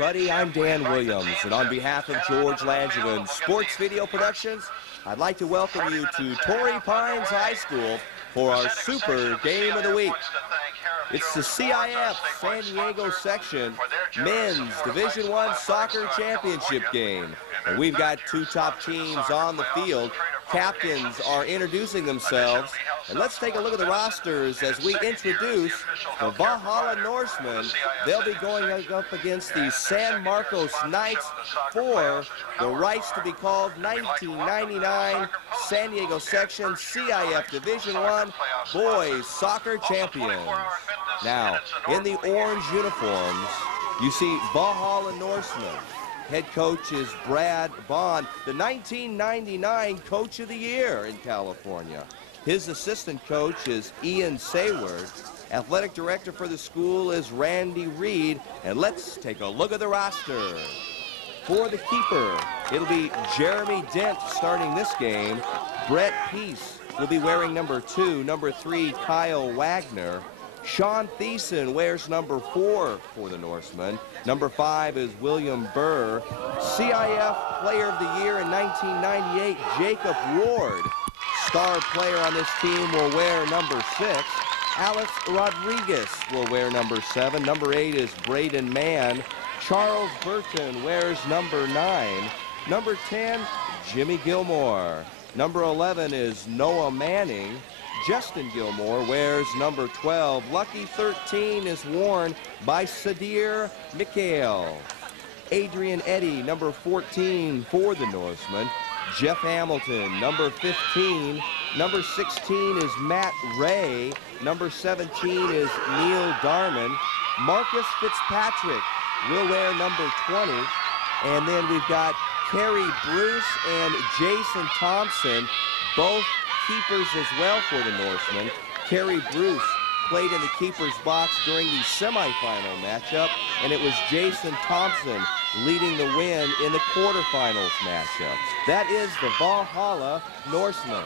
everybody. I'm Dan Williams, and on behalf of George Langevin Sports Video Productions, I'd like to welcome you to Torrey Pines High School for our Super Game of the Week. It's the CIF San Diego section Men's Division I Soccer Championship game. And we've got two top teams on the field. Captains are introducing themselves. And let's take a look at the rosters as we introduce the Valhalla Norsemen. They'll be going up against the San Marcos Knights for the rights to be called 1999 San Diego section CIF Division I Boys Soccer Champions. Now, in the orange uniforms, you see Valhalla Norsemen. Head coach is Brad Bond, the 1999 Coach of the Year in California. His assistant coach is Ian Sayward. Athletic director for the school is Randy Reed. And let's take a look at the roster. For the keeper, it'll be Jeremy Dent starting this game. Brett Peace will be wearing number 2. Number 3, Kyle Wagner. Sean Thiessen wears number 4 for the Norsemen. Number 5 is William Burr. CIF Player of the Year in 1998, Jacob Ward. Star player on this team will wear number 6. Alex Rodriguez will wear number 7. Number 8 is Braden Mann. Charles Burton wears number 9. Number 10, Jimmy Gilmore. Number 11 is Noah Manning. Justin Gilmore wears number 12. Lucky 13 is worn by Sadir Mikhail. Adrian Eddy, number 14 for the Norsemen. Jeff Hamilton, number 15. Number 16 is Matt Ray. Number 17 is Neil Darman. Marcus Fitzpatrick will wear number 20. And then we've got Kerry Bruce and Jason Thompson, both keepers as well for the Norsemen. Kerry Bruce played in the keeper's box during the semifinal matchup, and it was Jason Thompson leading the win in the quarterfinals matchup. That is the Valhalla Norsemen.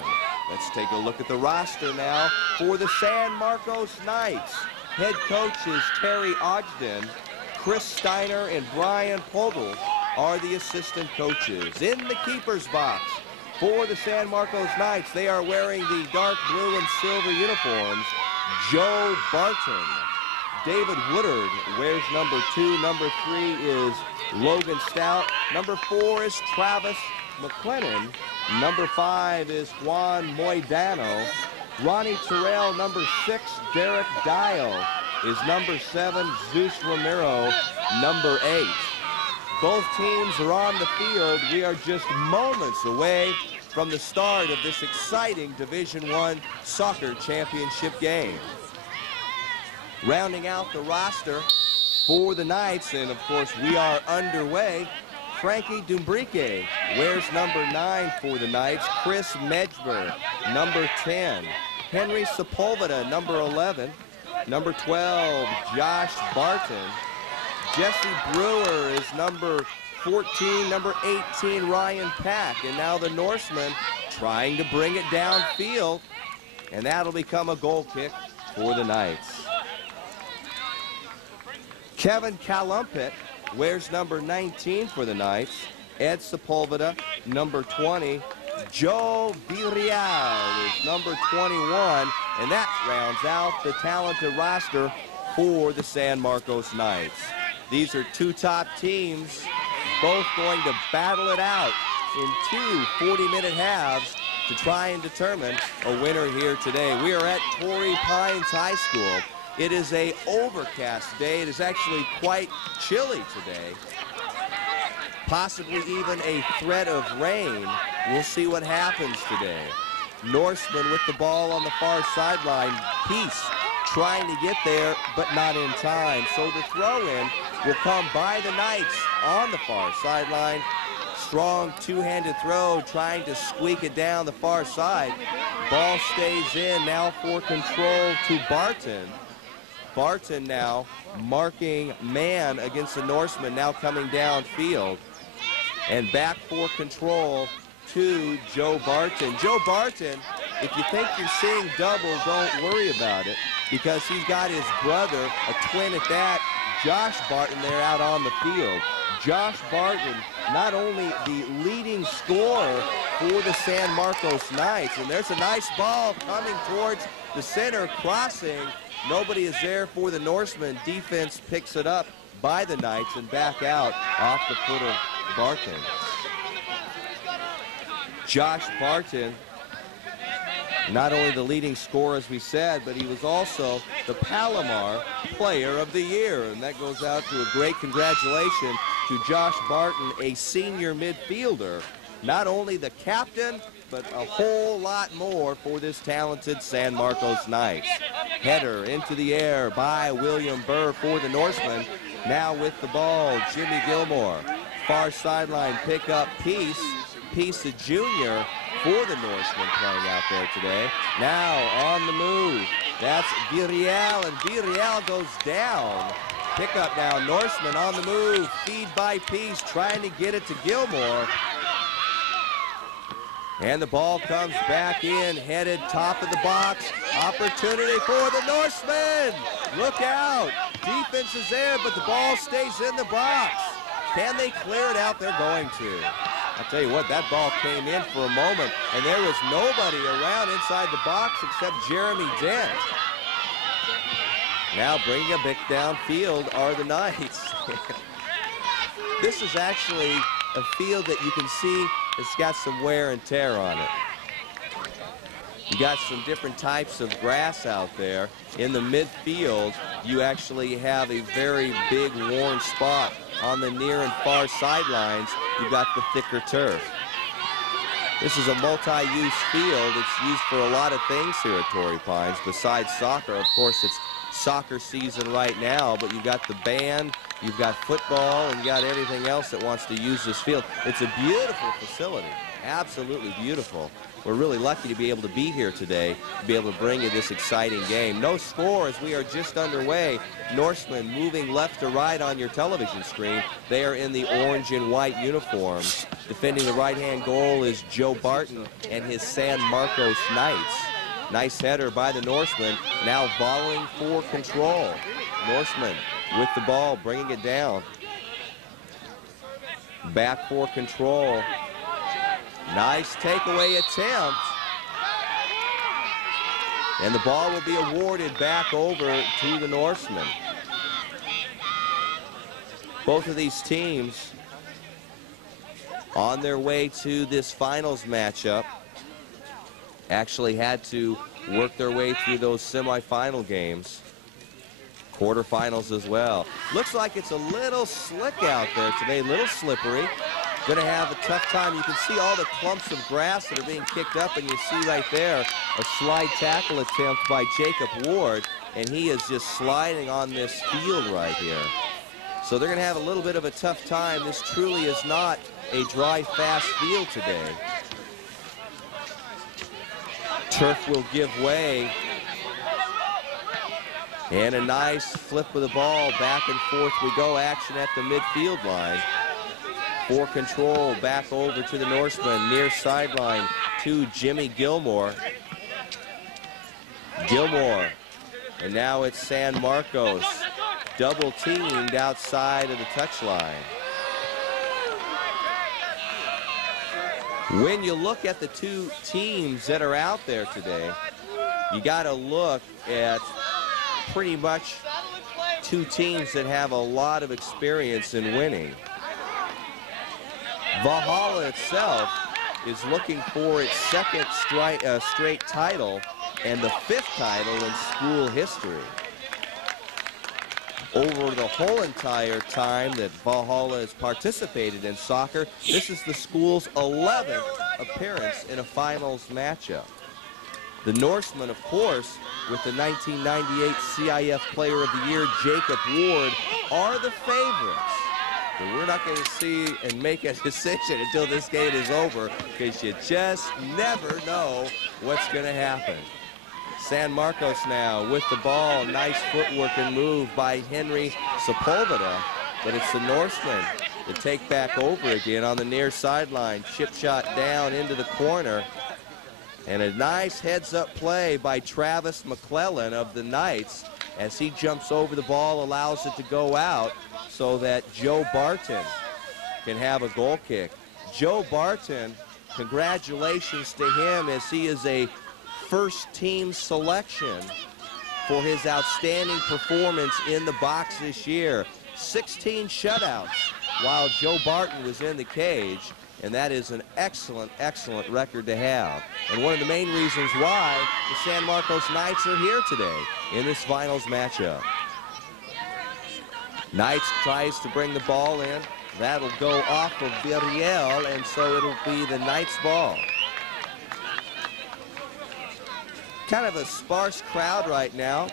Let's take a look at the roster now for the San Marcos Knights. Head coach is Terry Ogden. Chris Steiner and Brian Podel are the assistant coaches. In the keeper's box for the San Marcos Knights, they are wearing the dark blue and silver uniforms. Joe Barton. David Woodard wears number 2. Number 3 is Logan Stout. Number 4 is Travis McLennan. Number 5 is Juan Moidano. Ronnie Terrell, number 6. Derek Dial is number 7. Zeus Romero, number 8. Both teams are on the field. We are just moments away from the start of this exciting Division I soccer championship game. Rounding out the roster for the Knights, and of course we are underway. Frankie Dumbrique wears number 9 for the Knights. Chris Medjber, number 10. Henry Sepulveda, number 11. Number 12, Josh Barton. Jesse Brewer is number 14, number 18, Ryan Pack. And now the Norsemen trying to bring it downfield, and that'll become a goal kick for the Knights. Kevin Kalumpet wears number 19 for the Knights. Ed Sepulveda, number 20. Joe Villarreal is number 21, and that rounds out the talented roster for the San Marcos Knights. These are two top teams, both going to battle it out in 2 40-minute halves to try and determine a winner here today. We are at Torrey Pines High School. It is an overcast day. It is actually quite chilly today. Possibly even a threat of rain. We'll see what happens today. Norseman with the ball on the far sideline. Peace trying to get there, but not in time. So the throw-in will come by the Knights on the far sideline. Strong two-handed throw, trying to squeak it down the far side. Ball stays in now for control to Barton. Barton now marking man against the Norseman, now coming downfield. And back for control to Joe Barton. Joe Barton, if you think you're seeing double, don't worry about it, because he's got his brother, a twin at that, Josh Barton there out on the field. Josh Barton, not only the leading scorer for the San Marcos Knights, and there's a nice ball coming towards the center, crossing. Nobody is there for the Norsemen. Defense picks it up by the Knights and back out off the foot of Barton. Josh Barton, not only the leading scorer, as we said, but he was also the Palomar Player of the Year. And that goes out to a great congratulations to Josh Barton, a senior midfielder. Not only the captain, but a whole lot more for this talented San Marcos Knights. Header into the air by William Burr for the Norsemen. Now with the ball, Jimmy Gilmore. Far sideline pick up Peace. Peace, a junior for the Norsemen playing out there today. Now on the move. That's Villarreal, and Villarreal goes down. Pick up now, Norsemen on the move. Feed by Peace, trying to get it to Gilmore. And the ball comes back in, headed top of the box. Opportunity for the Norsemen. Look out. Defense is there, but the ball stays in the box. Can they clear it out? They're going to. I'll tell you what, that ball came in for a moment, and there was nobody around inside the box except Jeremy Dent. Now bringing it back downfield are the Knights. This is actually a field that you can see it's got some wear and tear on it. You got some different types of grass out there. In the midfield, you actually have a very big worn spot. On the near and far sidelines, you've got the thicker turf. This is a multi-use field. It's used for a lot of things here at Torrey Pines. Besides soccer, of course, it's soccer season right now, but you've got the band, you've got football, and you got everything else that wants to use this field. It's a beautiful facility, absolutely beautiful. We're really lucky to be able to be here today, to be able to bring you this exciting game. No score as we are just underway. Norsemen moving left to right on your television screen. They are in the orange and white uniforms. Defending the right-hand goal is Joe Barton and his San Marcos Knights. Nice header by the Norsemen, now volleying for control. Norsemen with the ball, bringing it down. Back for control. Nice takeaway attempt. And the ball will be awarded back over to the Norsemen. Both of these teams on their way to this finals matchup actually had to work their way through those semifinal games. Quarterfinals as well. Looks like it's a little slick out there today, a little slippery. Going to have a tough time. You can see all the clumps of grass that are being kicked up, and you see right there a slide tackle attempt by Jacob Ward, and he is just sliding on this field right here. So they're going to have a little bit of a tough time. This truly is not a dry, fast field today. Turf will give way. And a nice flip of the ball. Back and forth we go. Action at the midfield line. For control, back over to the Norsemen, near sideline to Jimmy Gilmore. Gilmore, and now it's San Marcos, double teamed outside of the touchline. When you look at the two teams that are out there today, you got to look at pretty much two teams that have a lot of experience in winning. Valhalla itself is looking for its second straight title and the fifth title in school history. Over the whole entire time that Valhalla has participated in soccer, this is the school's 11th appearance in a finals matchup. The Norsemen, of course, with the 1998 CIF Player of the Year, Jacob Ward, are the favorites. But we're not going to see and make a decision until this game is over, because you just never know what's going to happen. San Marcos now with the ball. Nice footwork and move by Henry Sepulveda, but it's the Norsemen to take back over again on the near sideline. Chip shot down into the corner. And a nice heads-up play by Travis McClellan of the Knights as he jumps over the ball, allows it to go out so that Joe Barton can have a goal kick. Joe Barton, congratulations to him, as he is a first-team selection for his outstanding performance in the box this year. 16 shutouts while Joe Barton was in the cage, and that is an excellent, excellent record to have. And one of the main reasons why the San Marcos Knights are here today in this finals matchup. Knights tries to bring the ball in. That'll go off of Villarreal, and so it'll be the Knights' ball. Kind of a sparse crowd right now.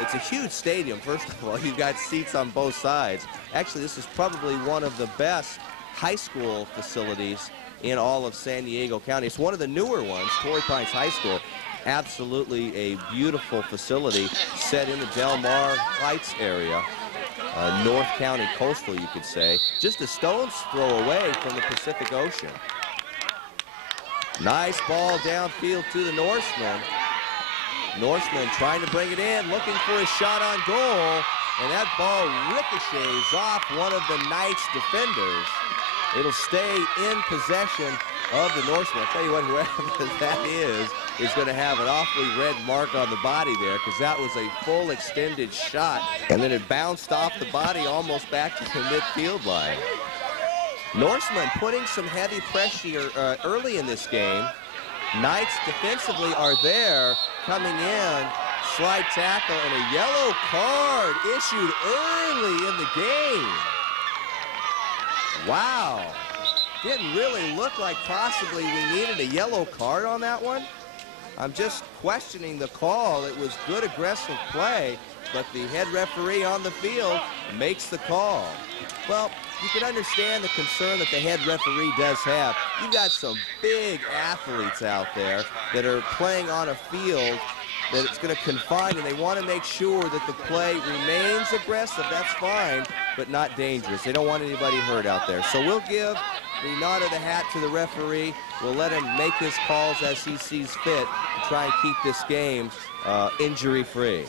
It's a huge stadium, first of all. You've got seats on both sides. Actually, this is probably one of the best high school facilities in all of San Diego County. It's one of the newer ones, Torrey Pines High School. Absolutely a beautiful facility set in the Del Mar Heights area. North County coastal, you could say. Just a stone's throw away from the Pacific Ocean. Nice ball downfield to the Norseman. Norseman trying to bring it in, looking for a shot on goal, and that ball ricochets off one of the Knights defenders. It'll stay in possession of the Norseman. I'll tell you what, whoever that is going to have an awfully red mark on the body there, because that was a full extended shot, and then it bounced off the body almost back to the midfield line. Norseman putting some heavy pressure early in this game. Knights defensively are there, coming in, slide tackle, and a yellow card issued early in the game. Wow. Didn't really look like possibly we needed a yellow card on that one. I'm just questioning the call. It was good aggressive play, but the head referee on the field makes the call. Well, you can understand the concern that the head referee does have. You've got some big athletes out there that are playing on a field that it's going to confine, and they want to make sure that the play remains aggressive. That's fine, but not dangerous. They don't want anybody hurt out there. So we'll give the nod of the hat to the referee. We'll let him make his calls as he sees fit to try and keep this game injury-free.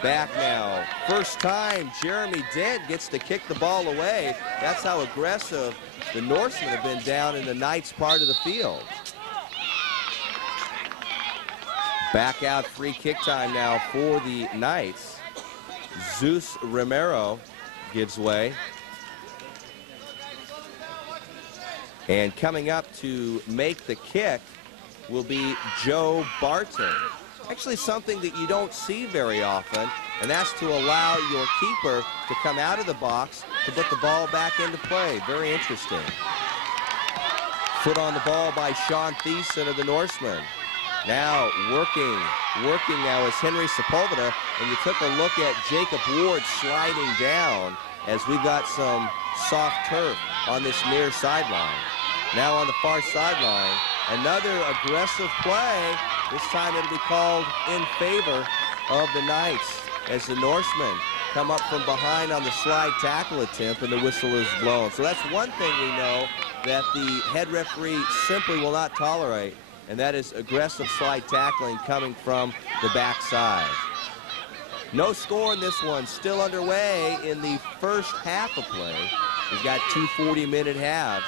Back now. First time Jeremy Dent gets to kick the ball away. That's how aggressive the Norsemen have been down in the Knights part of the field. Back out, free kick time now for the Knights. Zeus Romero gives way. And coming up to make the kick will be Joe Barton. Actually something that you don't see very often, and that's to allow your keeper to come out of the box to put the ball back into play. Very interesting. Foot on the ball by Sean Thiessen of the Norsemen. Now working now is Henry Sepulveda, and you took a look at Jacob Ward sliding down as we've got some soft turf on this near sideline. Now on the far sideline, another aggressive play. This time it'll be called in favor of the Knights as the Norsemen come up from behind on the slide tackle attempt, and the whistle is blown. So that's one thing we know that the head referee simply will not tolerate, and that is aggressive slide tackling coming from the backside. No score in this one, still underway in the first half of play. We've got 2 40-minute halves.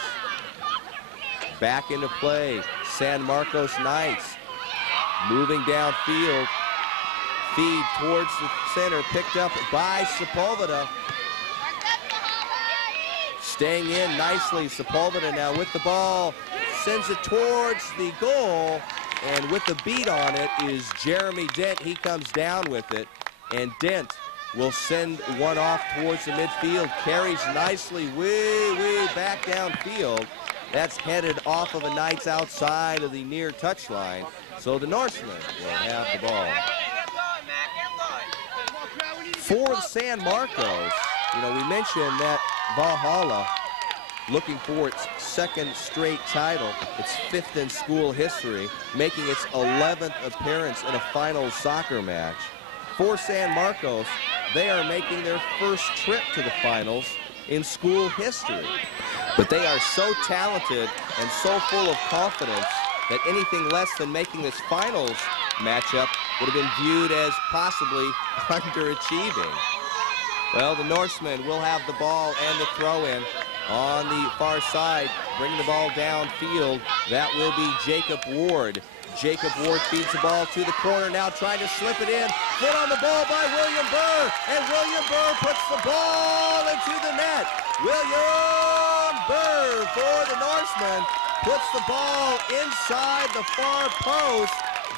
Back into play, San Marcos Knights moving downfield, feed towards the center, picked up by Sepulveda. Staying in nicely, Sepulveda now with the ball, sends it towards the goal, and with the beat on it is Jeremy Dent. He comes down with it, and Dent will send one off towards the midfield, carries nicely way back downfield. That's headed off of a Knights outside of the near touchline. So the Norsemen will have the ball. For San Marcos, you know, we mentioned that Valhalla looking for its second straight title, its 5th in school history, making its 11th appearance in a final soccer match. For San Marcos, they are making their first trip to the finals in school history. But they are so talented and so full of confidence that anything less than making this finals matchup would have been viewed as possibly underachieving. Well, the Norsemen will have the ball and the throw-in on the far side, bringing the ball downfield. That will be Jacob Ward. Jacob Ward feeds the ball to the corner, now trying to slip it in. Foot on the ball by William Burr, and William Burr puts the ball into the net. William Burr for the Norsemen puts the ball inside the far post.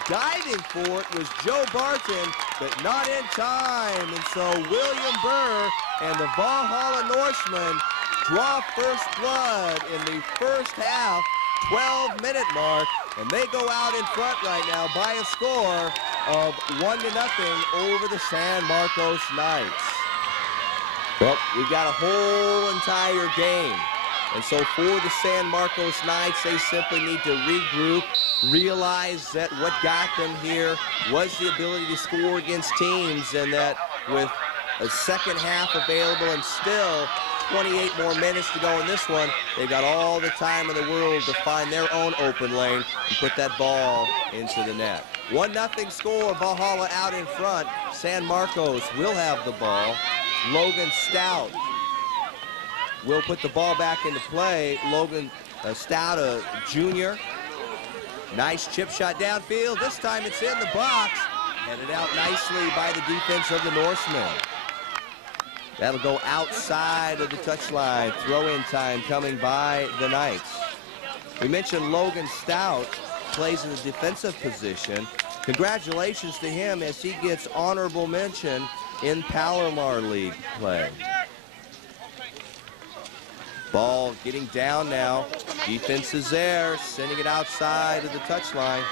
Diving for it was Joe Barton, but not in time. And so William Burr and the Valhalla Norsemen draw first blood in the first half, 12-minute mark, and they go out in front right now by a score of 1-0 over the San Marcos Knights. Well, we've got a whole entire game. And so for the San Marcos Knights, they simply need to regroup, realize that what got them here was the ability to score against teams, and that with a second half available and still 28 more minutes to go in this one, they've got all the time in the world to find their own open lane and put that ball into the net. 1-0 score, Valhalla out in front. San Marcos will have the ball. Logan Stout will put the ball back into play. Logan Stout, a junior. Nice chip shot downfield. This time it's in the box. Headed out nicely by the defense of the Norsemen. That'll go outside of the touchline. Throw-in time coming by the Knights. We mentioned Logan Stout plays in the defensive position. Congratulations to him as he gets honorable mention in Palomar League play. Ball getting down now. Defense is there, sending it outside of the touchline.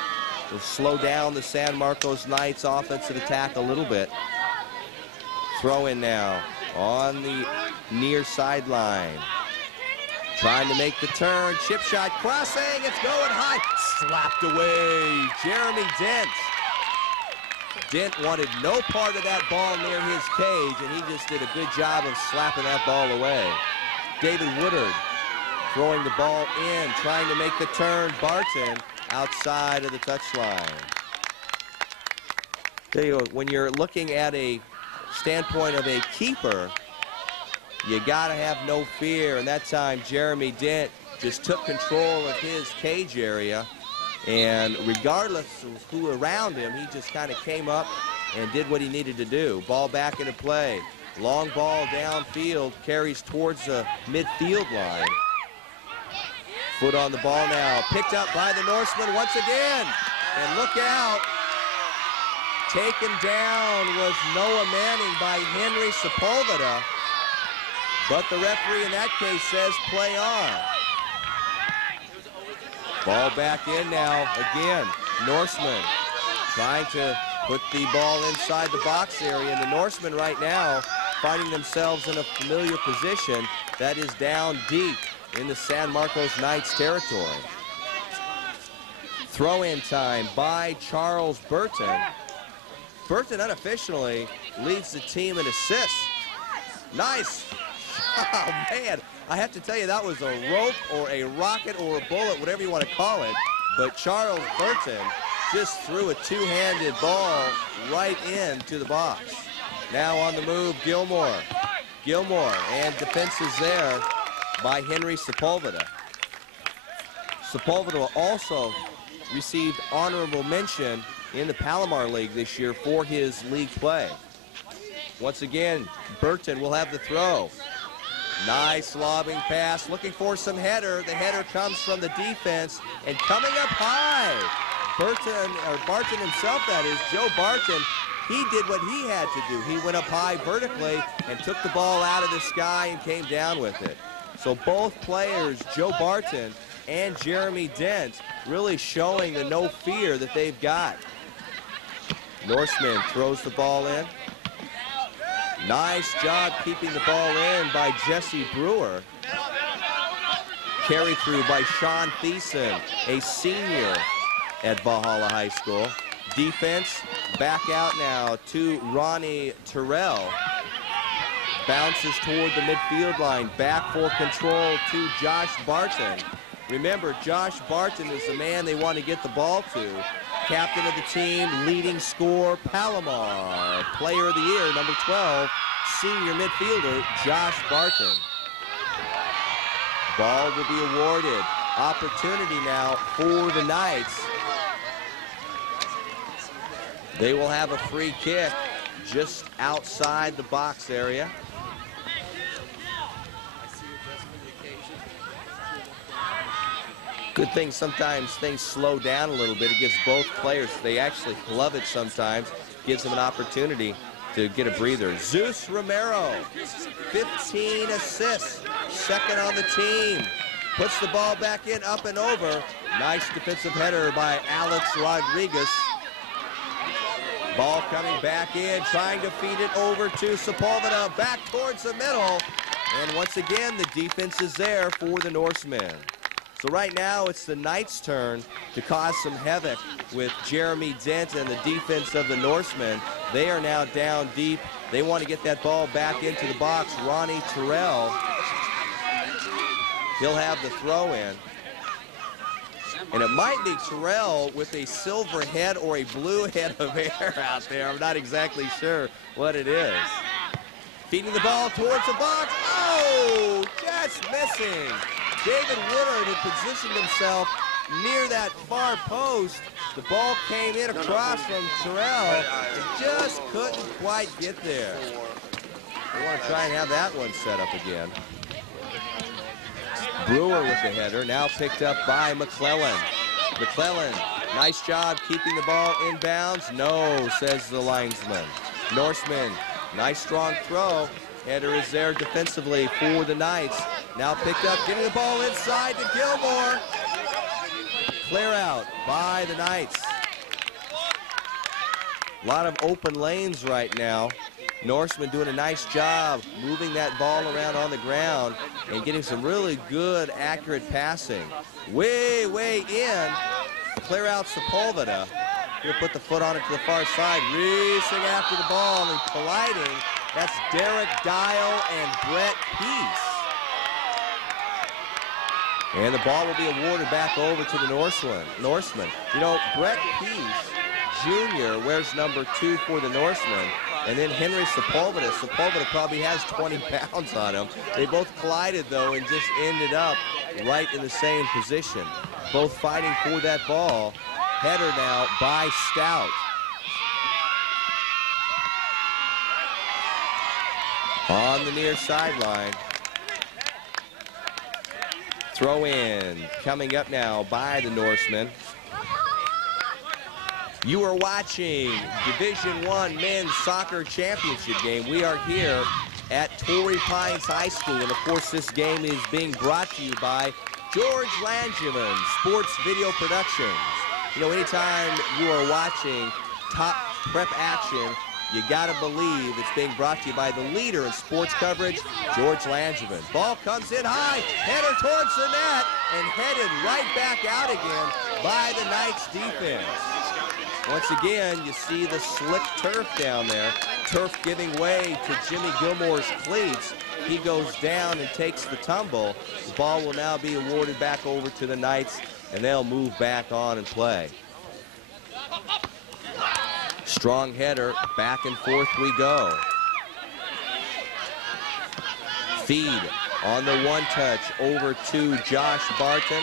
Will slow down the San Marcos Knights offensive attack a little bit. Throw in now on the near sideline. Trying to make the turn. Chip shot crossing. It's going high. Slapped away. Jeremy Dent. Dent wanted no part of that ball near his cage, and he just did a good job of slapping that ball away. David Woodard throwing the ball in, trying to make the turn. Barton outside of the touchline. Tell you what, when you're looking at a standpoint of a keeper, you gotta have no fear, and that time Jeremy Dent just took control of his cage area, and regardless of who around him, he just kind of came up and did what he needed to do. Ball back into play. Long ball downfield, carries towards the midfield line. Foot on the ball now, picked up by the Norsemen once again, and look out. Taken down was Noah Manning by Henry Sepulveda, but the referee in that case says play on. Ball back in now, again, Norsemen trying to put the ball inside the box area, and the Norsemen right now finding themselves in a familiar position that is down deep in the San Marcos Knights territory. Throw-in time by Charles Burton. Burton unofficially leads the team in assists. Nice. Oh, man. I have to tell you, that was a rope or a rocket or a bullet, whatever you want to call it. But Charles Burton just threw a two-handed ball right into the box. Now on the move, Gilmore. Gilmore, and defense is there by Henry Sepulveda. Sepulveda also received honorable mention in the Palomar League this year for his league play. Once again, Burton will have the throw. Nice lobbing pass, looking for some header. The header comes from the defense, and coming up high, Barton himself, that is, Joe Barton, he did what he had to do. He went up high vertically and took the ball out of the sky and came down with it. So both players, Joe Barton and Jeremy Dent, really showing the no fear that they've got. Norseman throws the ball in. Nice job keeping the ball in by Jesse Brewer. Carry through by Sean Thiessen, a senior at Valhalla High School. Defense back out now to Ronnie Terrell. Bounces toward the midfield line. Back for control to Josh Barton. Remember, Josh Barton is the man they want to get the ball to. captain of the team, leading scorer, Palomar. Player of the year, number 12, senior midfielder, Josh Barton. Ball will be awarded. Opportunity now for the Knights. They will have a free kick just outside the box area. Good thing sometimes things slow down a little bit. It gives both players, they actually love it sometimes, gives them an opportunity to get a breather. Zeus Romero, 15 assists, second on the team. Puts the ball back in, up and over. Nice defensive header by Alex Rodriguez. Ball coming back in, trying to feed it over to Sepulveda, back towards the middle. And once again, the defense is there for the Norsemen. So right now, it's the Knights' turn to cause some havoc with Jeremy Dent and the defense of the Norsemen. They are now down deep. They want to get that ball back into the box. Ronnie Terrell, he'll have the throw in. And it might be Terrell with a silver head or a blue head of hair out there. I'm not exactly sure what it is. Feeding the ball towards the box. Oh, just missing. David Woodard had positioned himself near that far post. The ball came in across from Terrell and just couldn't quite get there. We want to try and have that one set up again. Brewer with the header, now picked up by McClellan. McClellan, nice job keeping the ball in bounds. No, says the linesman. Norseman, nice strong throw. Header is there defensively for the Knights. Now picked up, getting the ball inside to Gilmore. Clear out by the Knights. A lot of open lanes right now. Norseman doing a nice job moving that ball around on the ground and getting some really good, accurate passing. Way in. Clear out Sepulveda. He'll put the foot on it to the far side. Racing after the ball and colliding. That's Derek Dial and Brett Peace. And the ball will be awarded back over to the Norsemen. You know, Brett Peace Jr. wears number 2 for the Norsemen. And then Henry Sepulveda. Sepulveda probably has 20 pounds on him. They both collided, though, and just ended up right in the same position. Both fighting for that ball. Header now by Stout. On the near sideline. Throw in. Coming up now by the Norsemen. You are watching Division I Men's Soccer Championship game. We are here at Torrey Pines High School, and of course this game is being brought to you by George Langevin Sports Video Productions. You know, anytime you are watching top prep action, you gotta believe it's being brought to you by the leader in sports coverage, George Langevin. Ball comes in high, header towards the net, and headed right back out again by the Knights defense. Once again, you see the slick turf down there. Turf giving way to Jimmy Gilmore's cleats. He goes down and takes the tumble. The ball will now be awarded back over to the Knights, and they'll move back on and play. Strong header, back and forth we go. Feed on the one touch over to Josh Barton.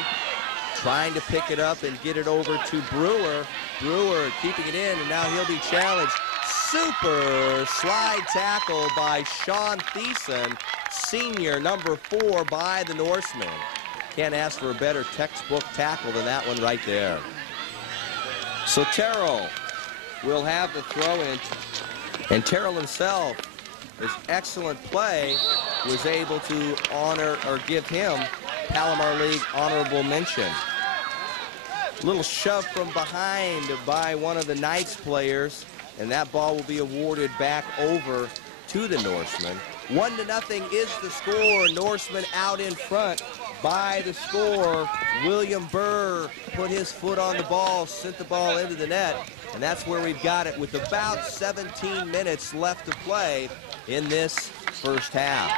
Trying to pick it up and get it over to Brewer. Brewer keeping it in, and now he'll be challenged. Super slide tackle by Sean Thiessen, senior, number 4 by the Norsemen. Can't ask for a better textbook tackle than that one right there. So Terrell will have the throw in, and Terrell himself, his excellent play, was able to honor or give him Palomar League honorable mention. Little shove from behind by one of the Knights players, and that ball will be awarded back over to the Norsemen. 1-0 is the score. Norsemen out in front by the score. William Burr put his foot on the ball, sent the ball into the net, and that's where we've got it with about 17 minutes left to play in this first half.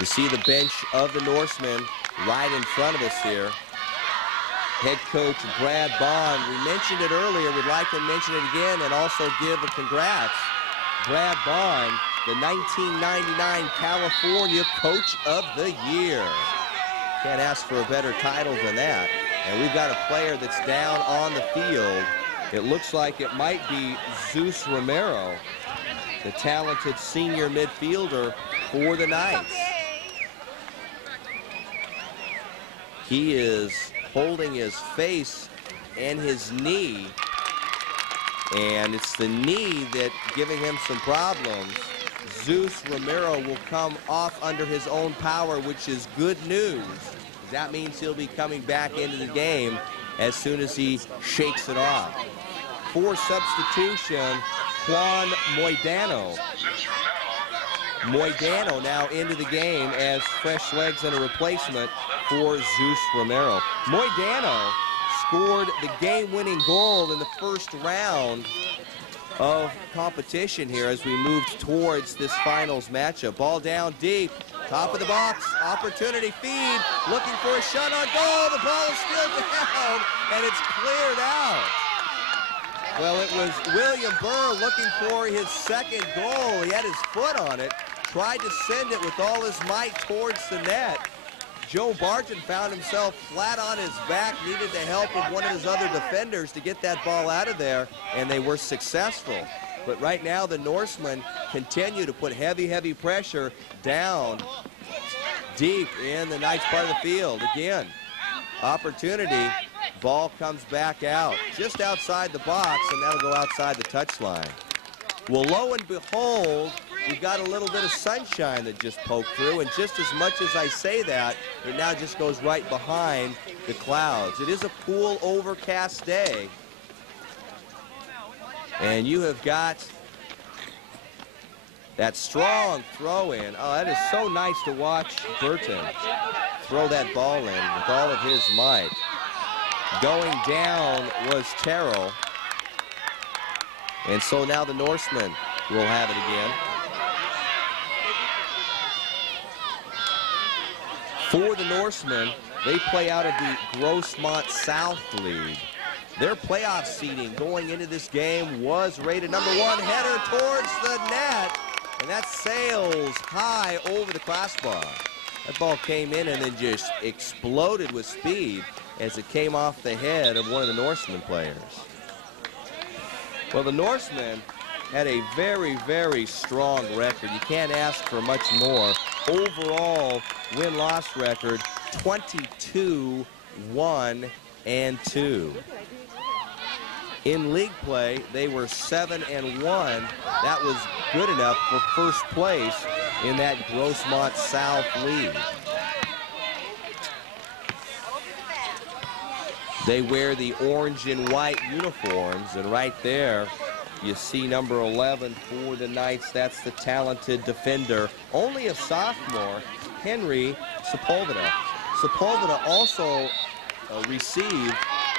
You see the bench of the Norsemen right in front of us here. Head coach Brad Bond. We mentioned it earlier. We'd like to mention it again and also give a congrats. Brad Bond, the 1999 California Coach of the Year. Can't ask for a better title than that. And we've got a player that's down on the field. It looks like it might be Zeus Romero, the talented senior midfielder for the Knights. He is holding his face and his knee, and it's the knee that giving him some problems. Zeus Romero will come off under his own power, which is good news. That means he'll be coming back into the game as soon as he shakes it off. For substitution, Juan Moidano. Moidano now into the game as fresh legs and a replacement for Zeus Romero. Moidano scored the game-winning goal in the first round of competition here as we moved towards this finals matchup. Ball down deep, top of the box, opportunity feed, looking for a shot on goal. The ball is still down, and it's cleared out. Well, it was William Burr looking for his second goal. He had his foot on it, tried to send it with all his might towards the net. Joe Barton found himself flat on his back, needed the help of one of his other defenders to get that ball out of there, and they were successful. But right now, the Norsemen continue to put heavy pressure down deep in the Knights part of the field. Again, opportunity, ball comes back out, just outside the box, and that'll go outside the touchline. Well, lo and behold, we've got a little bit of sunshine that just poked through, and just as much as I say that, it now just goes right behind the clouds. It is a cool, overcast day, and you have got that strong throw in. Oh, that is so nice to watch Burton throw that ball in with all of his might. Going down was Terrell, and so now the Norsemen will have it again. For the Norsemen, they play out of the Grossmont South League. Their playoff seeding going into this game was rated #1, header towards the net, and that sails high over the crossbar. That ball came in and then just exploded with speed as it came off the head of one of the Norsemen players. Well, the Norsemen had a very strong record. You can't ask for much more. Overall win-loss record 22-1-2. In league play, they were 7-1. That was good enough for first place in that Grossmont South League. They wear the orange and white uniforms, and right there you see number 11 for the Knights. That's the talented defender, only a sophomore, Henry Sepulveda. Sepulveda also received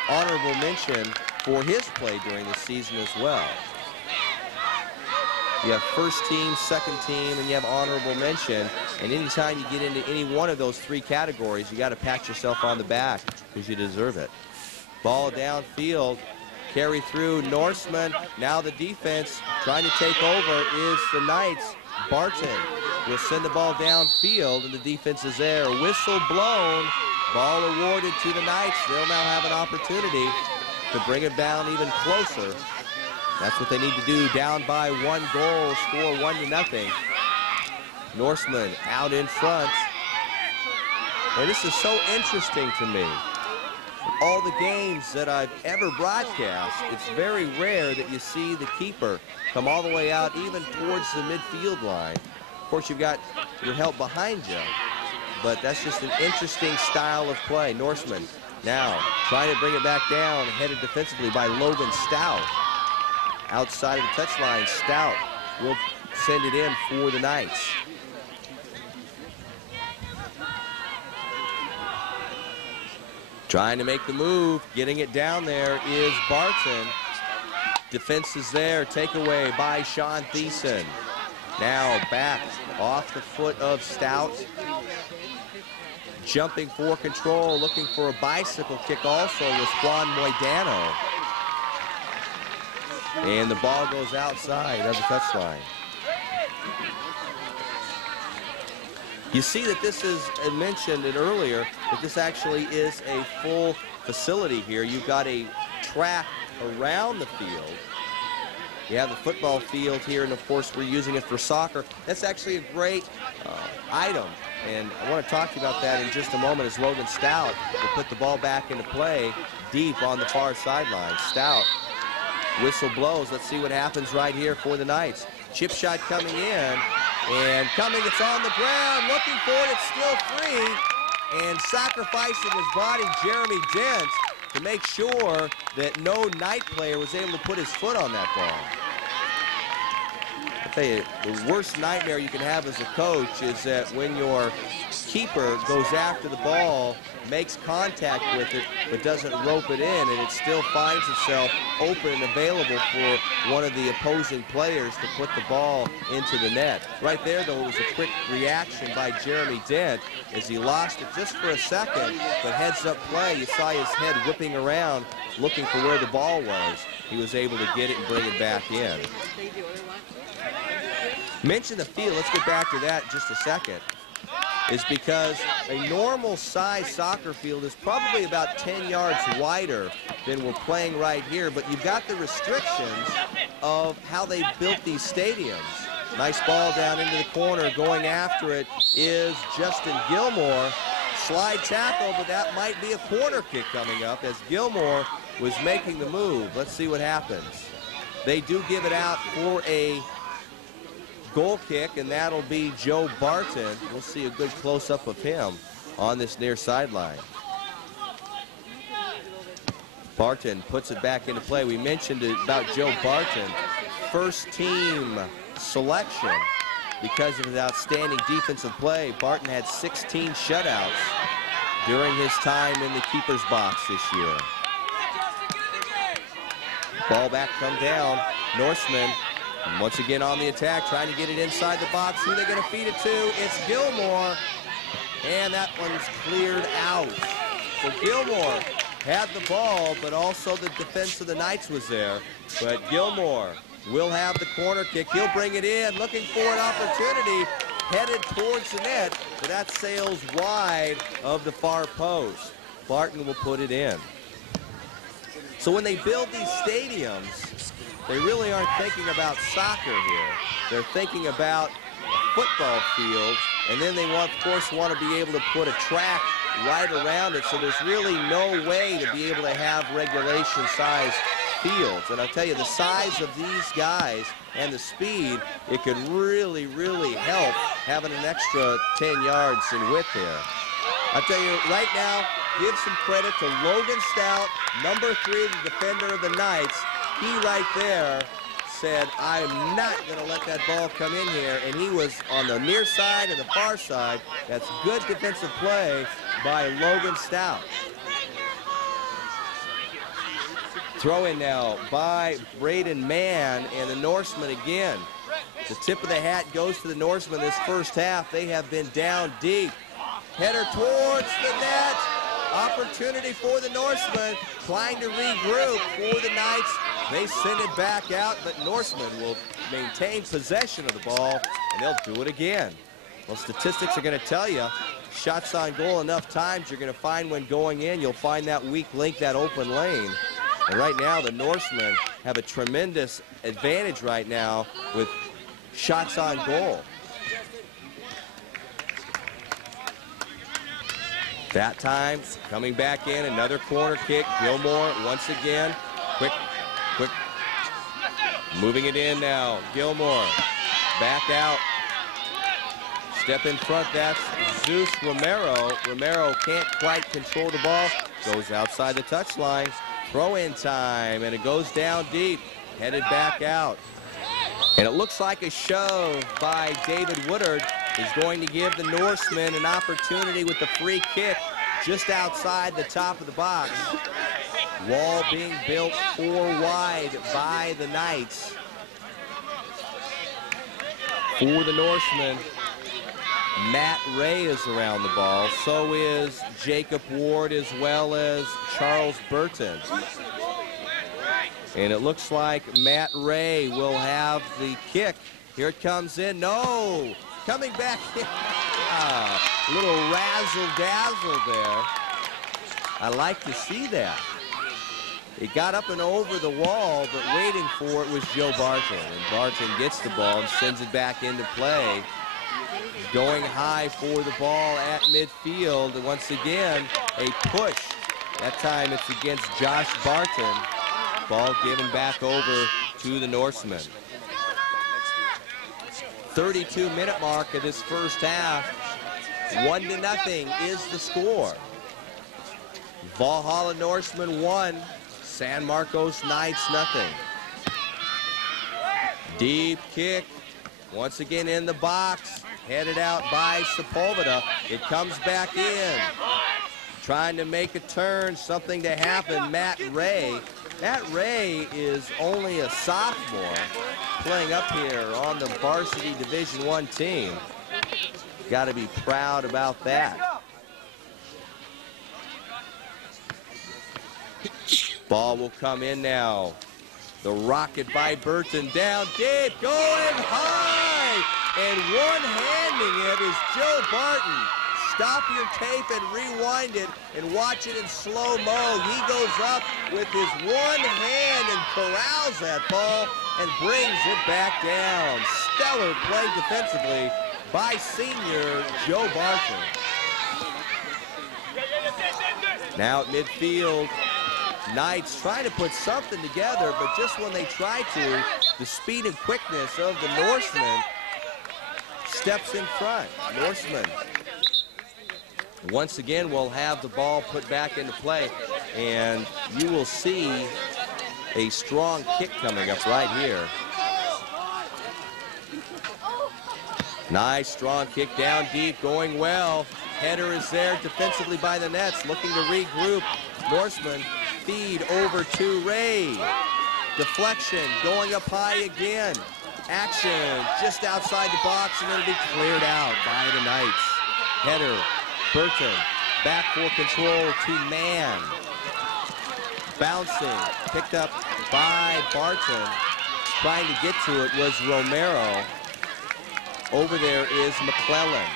honorable mention for his play during the season as well. You have first team, second team, and you have honorable mention. And anytime you get into any one of those three categories, you got to pat yourself on the back because you deserve it. Ball downfield, carry through Norseman. Now the defense trying to take over is the Knights. Barton will send the ball downfield, and the defense is there. Whistle blown, ball awarded to the Knights. They'll now have an opportunity to bring it down even closer. That's what they need to do, down by 1 goal, score 1-0. Norseman out in front. And this is so interesting to me. All the games that I've ever broadcast, it's very rare that you see the keeper come all the way out even towards the midfield line. Of course, you've got your help behind you, but that's just an interesting style of play. Norseman now trying to bring it back down, headed defensively by Logan Stout. Outside of the touchline, Stout will send it in for the Knights. Trying to make the move, getting it down there is Barton. Defense is there, takeaway by Sean Thiessen. Now back off the foot of Stout. Jumping for control, looking for a bicycle kick also was Juan Moidano. And the ball goes outside of the touchline. You see that this is, I mentioned it earlier, that this actually is a full facility here. You've got a track around the field. You have the football field here, and of course we're using it for soccer. That's actually a great item, and I want to talk to you about that in just a moment as Logan Stout will put the ball back into play deep on the far sideline. Stout, whistle blows. Let's see what happens right here for the Knights. Chip shot coming in, and coming, it's on the ground, looking for it, it's still free, and sacrificing his body, Jeremy Dent, to make sure that no Knight player was able to put his foot on that ball. I tell you, the worst nightmare you can have as a coach is that when your keeper goes after the ball, makes contact with it, but doesn't rope it in, and it still finds itself open and available for one of the opposing players to put the ball into the net. Right there, though, it was a quick reaction by Jeremy Dent as he lost it just for a second, but heads-up play, you saw his head whipping around looking for where the ball was. He was able to get it and bring it back in. Mention the field, let's get back to that in just a second, is because a normal size soccer field is probably about 10 yards wider than we're playing right here, but you've got the restrictions of how they built these stadiums. Nice ball down into the corner. Going after it is Justin Gilmore. Slide tackle, but that might be a corner kick coming up as Gilmore was making the move. Let's see what happens. They do give it out for a goal kick, and that'll be Joe Barton. We'll see a good close-up of him on this near sideline. Barton puts it back into play. We mentioned about Joe Barton, first team selection because of his outstanding defensive play. Barton had 16 shutouts during his time in the keeper's box this year. Ball back, come down. Norseman once again on the attack, trying to get it inside the box. Who are they going to feed it to? It's Gilmore, and that one's cleared out. So Gilmore had the ball, but also the defense of the Knights was there. But Gilmore will have the corner kick. He'll bring it in, looking for an opportunity, headed towards the net, but that sails wide of the far post. Barton will put it in. So when they build these stadiums, they really aren't thinking about soccer here. They're thinking about a football field, and then they, of course, want to be able to put a track right around it, so there's really no way to be able to have regulation-sized fields. And I'll tell you, the size of these guys and the speed, it could really, really help having an extra 10 yards in width here. I'll tell you, right now, give some credit to Logan Stout, number 3, the defender of the Knights. He right there said, I'm not going to let that ball come in here, and he was on the near side and the far side. That's good defensive play by Logan Stout. Throw in now by Braden Mann, and the Norseman again. The tip of the hat goes to the Norseman this first half. They have been down deep. Header towards the net. Opportunity for the Norseman, trying to regroup for the Knights. They send it back out, but Norseman will maintain possession of the ball, and they'll do it again. Well, statistics are going to tell you, shots on goal enough times, you're going to find when going in, you'll find that weak link, that open lane. And right now, the Norsemen have a tremendous advantage right now with shots on goal. That time, coming back in, another corner kick. Gilmore once again, quick, moving it in now. Gilmore, back out. Step in front, that's Zeus Romero. Romero can't quite control the ball, goes outside the touchline. Throw-in time, and it goes down deep, headed back out. And it looks like a shove by David Woodard is going to give the Norsemen an opportunity with the free kick just outside the top of the box. Wall being built 4 wide by the Knights. For the Norsemen, Matt Ray is around the ball. So is Jacob Ward as well as Charles Burton. And it looks like Matt Ray will have the kick. Here it comes in. No! Coming back in. A little razzle-dazzle there. I like to see that. It got up and over the wall, but waiting for it was Joe Barton. And Barton gets the ball and sends it back into play. Going high for the ball at midfield. And once again, a push. That time it's against Josh Barton. Ball given back over to the Norsemen. 32-minute mark of this first half. 1-0 is the score. Valhalla Norsemen 1, San Marcos Knights 0. Deep kick, once again in the box, headed out by Sepulveda. It comes back in. Trying to make a turn, something to happen. Matt Ray. Matt Ray is only a sophomore playing up here on the varsity Division I team. Got to be proud about that. Ball will come in now. The rocket by Burton down deep, going high, and one-handing it is Joe Barton. Stop your tape and rewind it and watch it in slow-mo. He goes up with his one hand and corrals that ball and brings it back down. Stellar play defensively by senior Joe Barton. Now at midfield, Knights trying to put something together, but just when they try to, the speed and quickness of the Norseman steps in front. Norseman once again will have the ball put back into play, and you will see a strong kick coming up right here. Nice strong kick down deep, going well. Header is there defensively by the nets, looking to regroup. Norseman feed over to Ray. Deflection going up high again. Action just outside the box, and it'll be cleared out by the Knights. Header, Burton back for control to Mann. Bouncing, picked up by Barton. Trying to get to it was Romero. Over there is McClellan.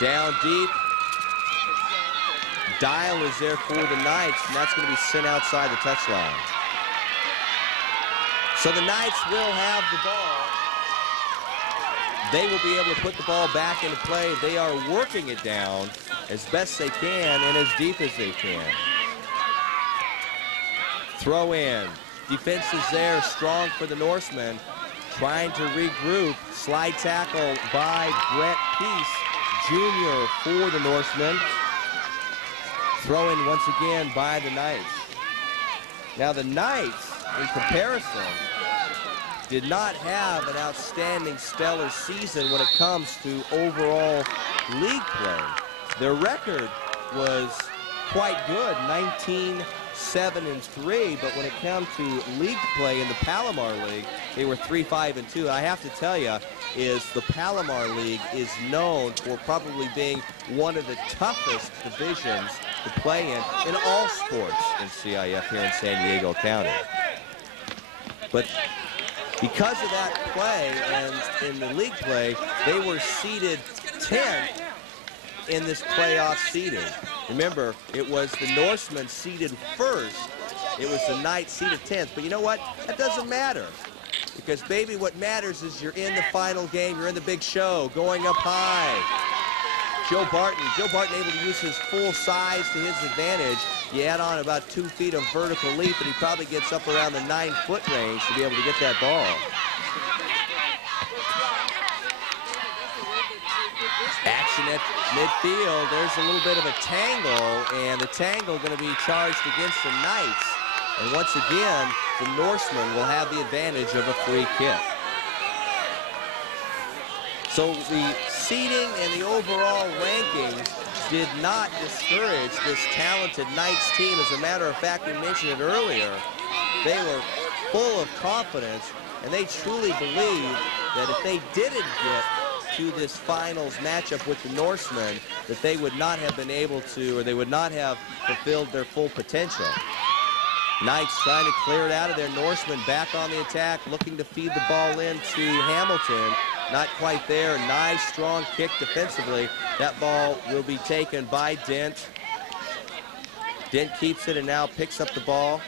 Down deep. Dial is there for the Knights, and that's going to be sent outside the touchline. So the Knights will have the ball. They will be able to put the ball back into play. They are working it down as best they can and as deep as they can. Throw in. Defense is there, strong for the Norsemen. Trying to regroup. Slide tackle by Brett Peace Jr. for the Norsemen. Throw in once again by the Knights. Now the Knights, in comparison, did not have an outstanding stellar season when it comes to overall league play. Their record was quite good, 19-7-3, but when it comes to league play in the Palomar League, they were 3-5-2. I have to tell you, is the Palomar League is known for probably being one of the toughest divisions to play in all sports in CIF here in San Diego County. But because of that play and in the league play, they were seeded 10th in this playoff seeding. Remember, it was the Norsemen seeded first. It was the Knights seeded 10th. But you know what? That doesn't matter. Because, baby, what matters is you're in the final game. You're in the big show, going up high. Joe Barton able to use his full size to his advantage. You add on about 2 feet of vertical leap, and he probably gets up around the 9-foot range to be able to get that ball. Action at midfield. There's a little bit of a tangle, and the tangle going to be charged against the Knights. And once again, the Norsemen will have the advantage of a free kick. So the seeding and the overall rankings did not discourage this talented Knights team. As a matter of fact, we mentioned it earlier, they were full of confidence, and they truly believed that if they didn't get to this finals matchup with the Norsemen that they would not have been able to, or they would not have fulfilled their full potential. Knights trying to clear it out of there. Norsemen back on the attack, looking to feed the ball in to Hamilton. Not quite there. Nice, strong kick defensively. That ball will be taken by Dent. Dent keeps it and now picks up the ball.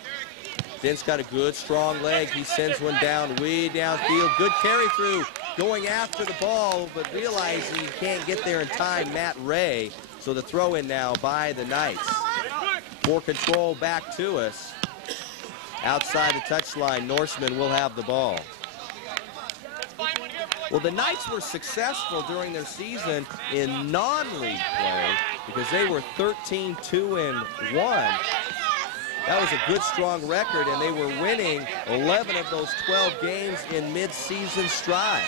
Dent's got a good, strong leg. He sends one down, way downfield. Good carry through, going after the ball, but realizing he can't get there in time, Matt Ray. So the throw in now by the Knights. For control back to us. Outside the touchline, Norsemen will have the ball. Well, the Knights were successful during their season in non-league play because they were 13-2-1. That was a good, strong record, and they were winning 11 of those 12 games in mid-season stride.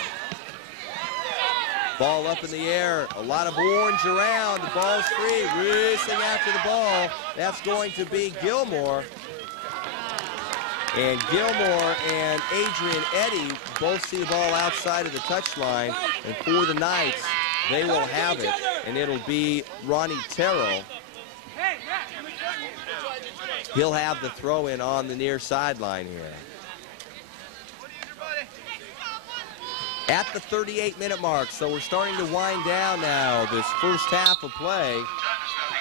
Ball up in the air, a lot of orange around, the ball's free, racing after the ball. That's going to be Gilmore. And Gilmore and Adrian Eddy both see the ball outside of the touchline. And for the Knights, they will have it, and it'll be Ronnie Terrell. He'll have the throw in on the near sideline here. At the 38-minute mark, so we're starting to wind down now this first half of play.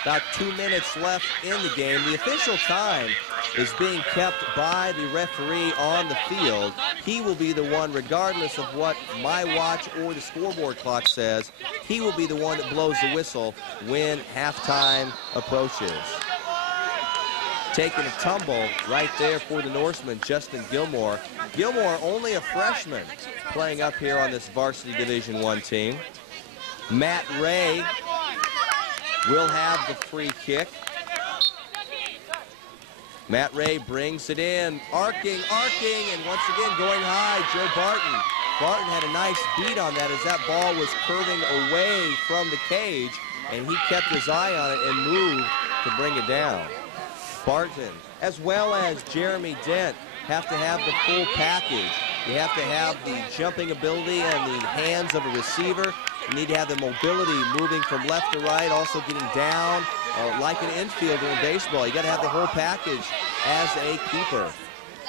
About 2 minutes left in the game. The official time is being kept by the referee on the field. He will be the one, regardless of what my watch or the scoreboard clock says, he will be the one that blows the whistle when halftime approaches. Taking a tumble right there for the Norseman, Justin Gilmore. Gilmore, only a freshman, playing up here on this varsity Division I team. Matt Ray will have the free kick. Matt Ray brings it in, arcing, and once again going high, Joe Barton. Barton had a nice beat on that as that ball was curving away from the cage, and he kept his eye on it and moved to bring it down. Barton, as well as Jeremy Dent, have to have the full package. You have to have the jumping ability and the hands of a receiver. You need to have the mobility moving from left to right, also getting down like an infielder in baseball. You got to have the whole package as a keeper.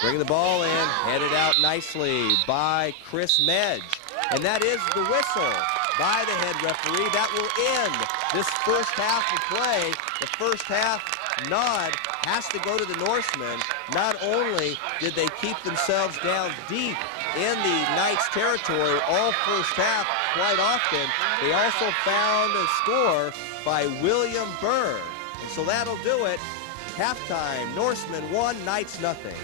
Bringing the ball in, headed out nicely by Chris Medge. And that is the whistle by the head referee. That will end this first half of play. The first half nod has to go to the Norsemen. Not only did they keep themselves down deep in the Knights' territory all first half quite often, they also found a score by William Byrne. And so that'll do it. Halftime, Norsemen 1, Knights nothing.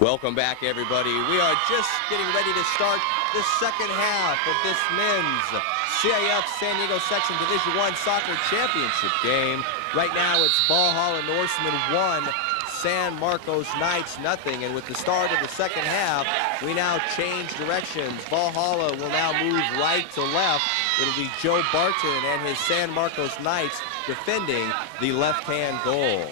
Welcome back, everybody. We are just getting ready to start the second half of this men's CIF San Diego Section Division I Soccer Championship game. Right now, it's Valhalla Norsemen 1, San Marcos Knights nothing. And with the start of the second half, we now change directions. Valhalla will now move right to left. It'll be Joe Barton and his San Marcos Knights defending the left-hand goal.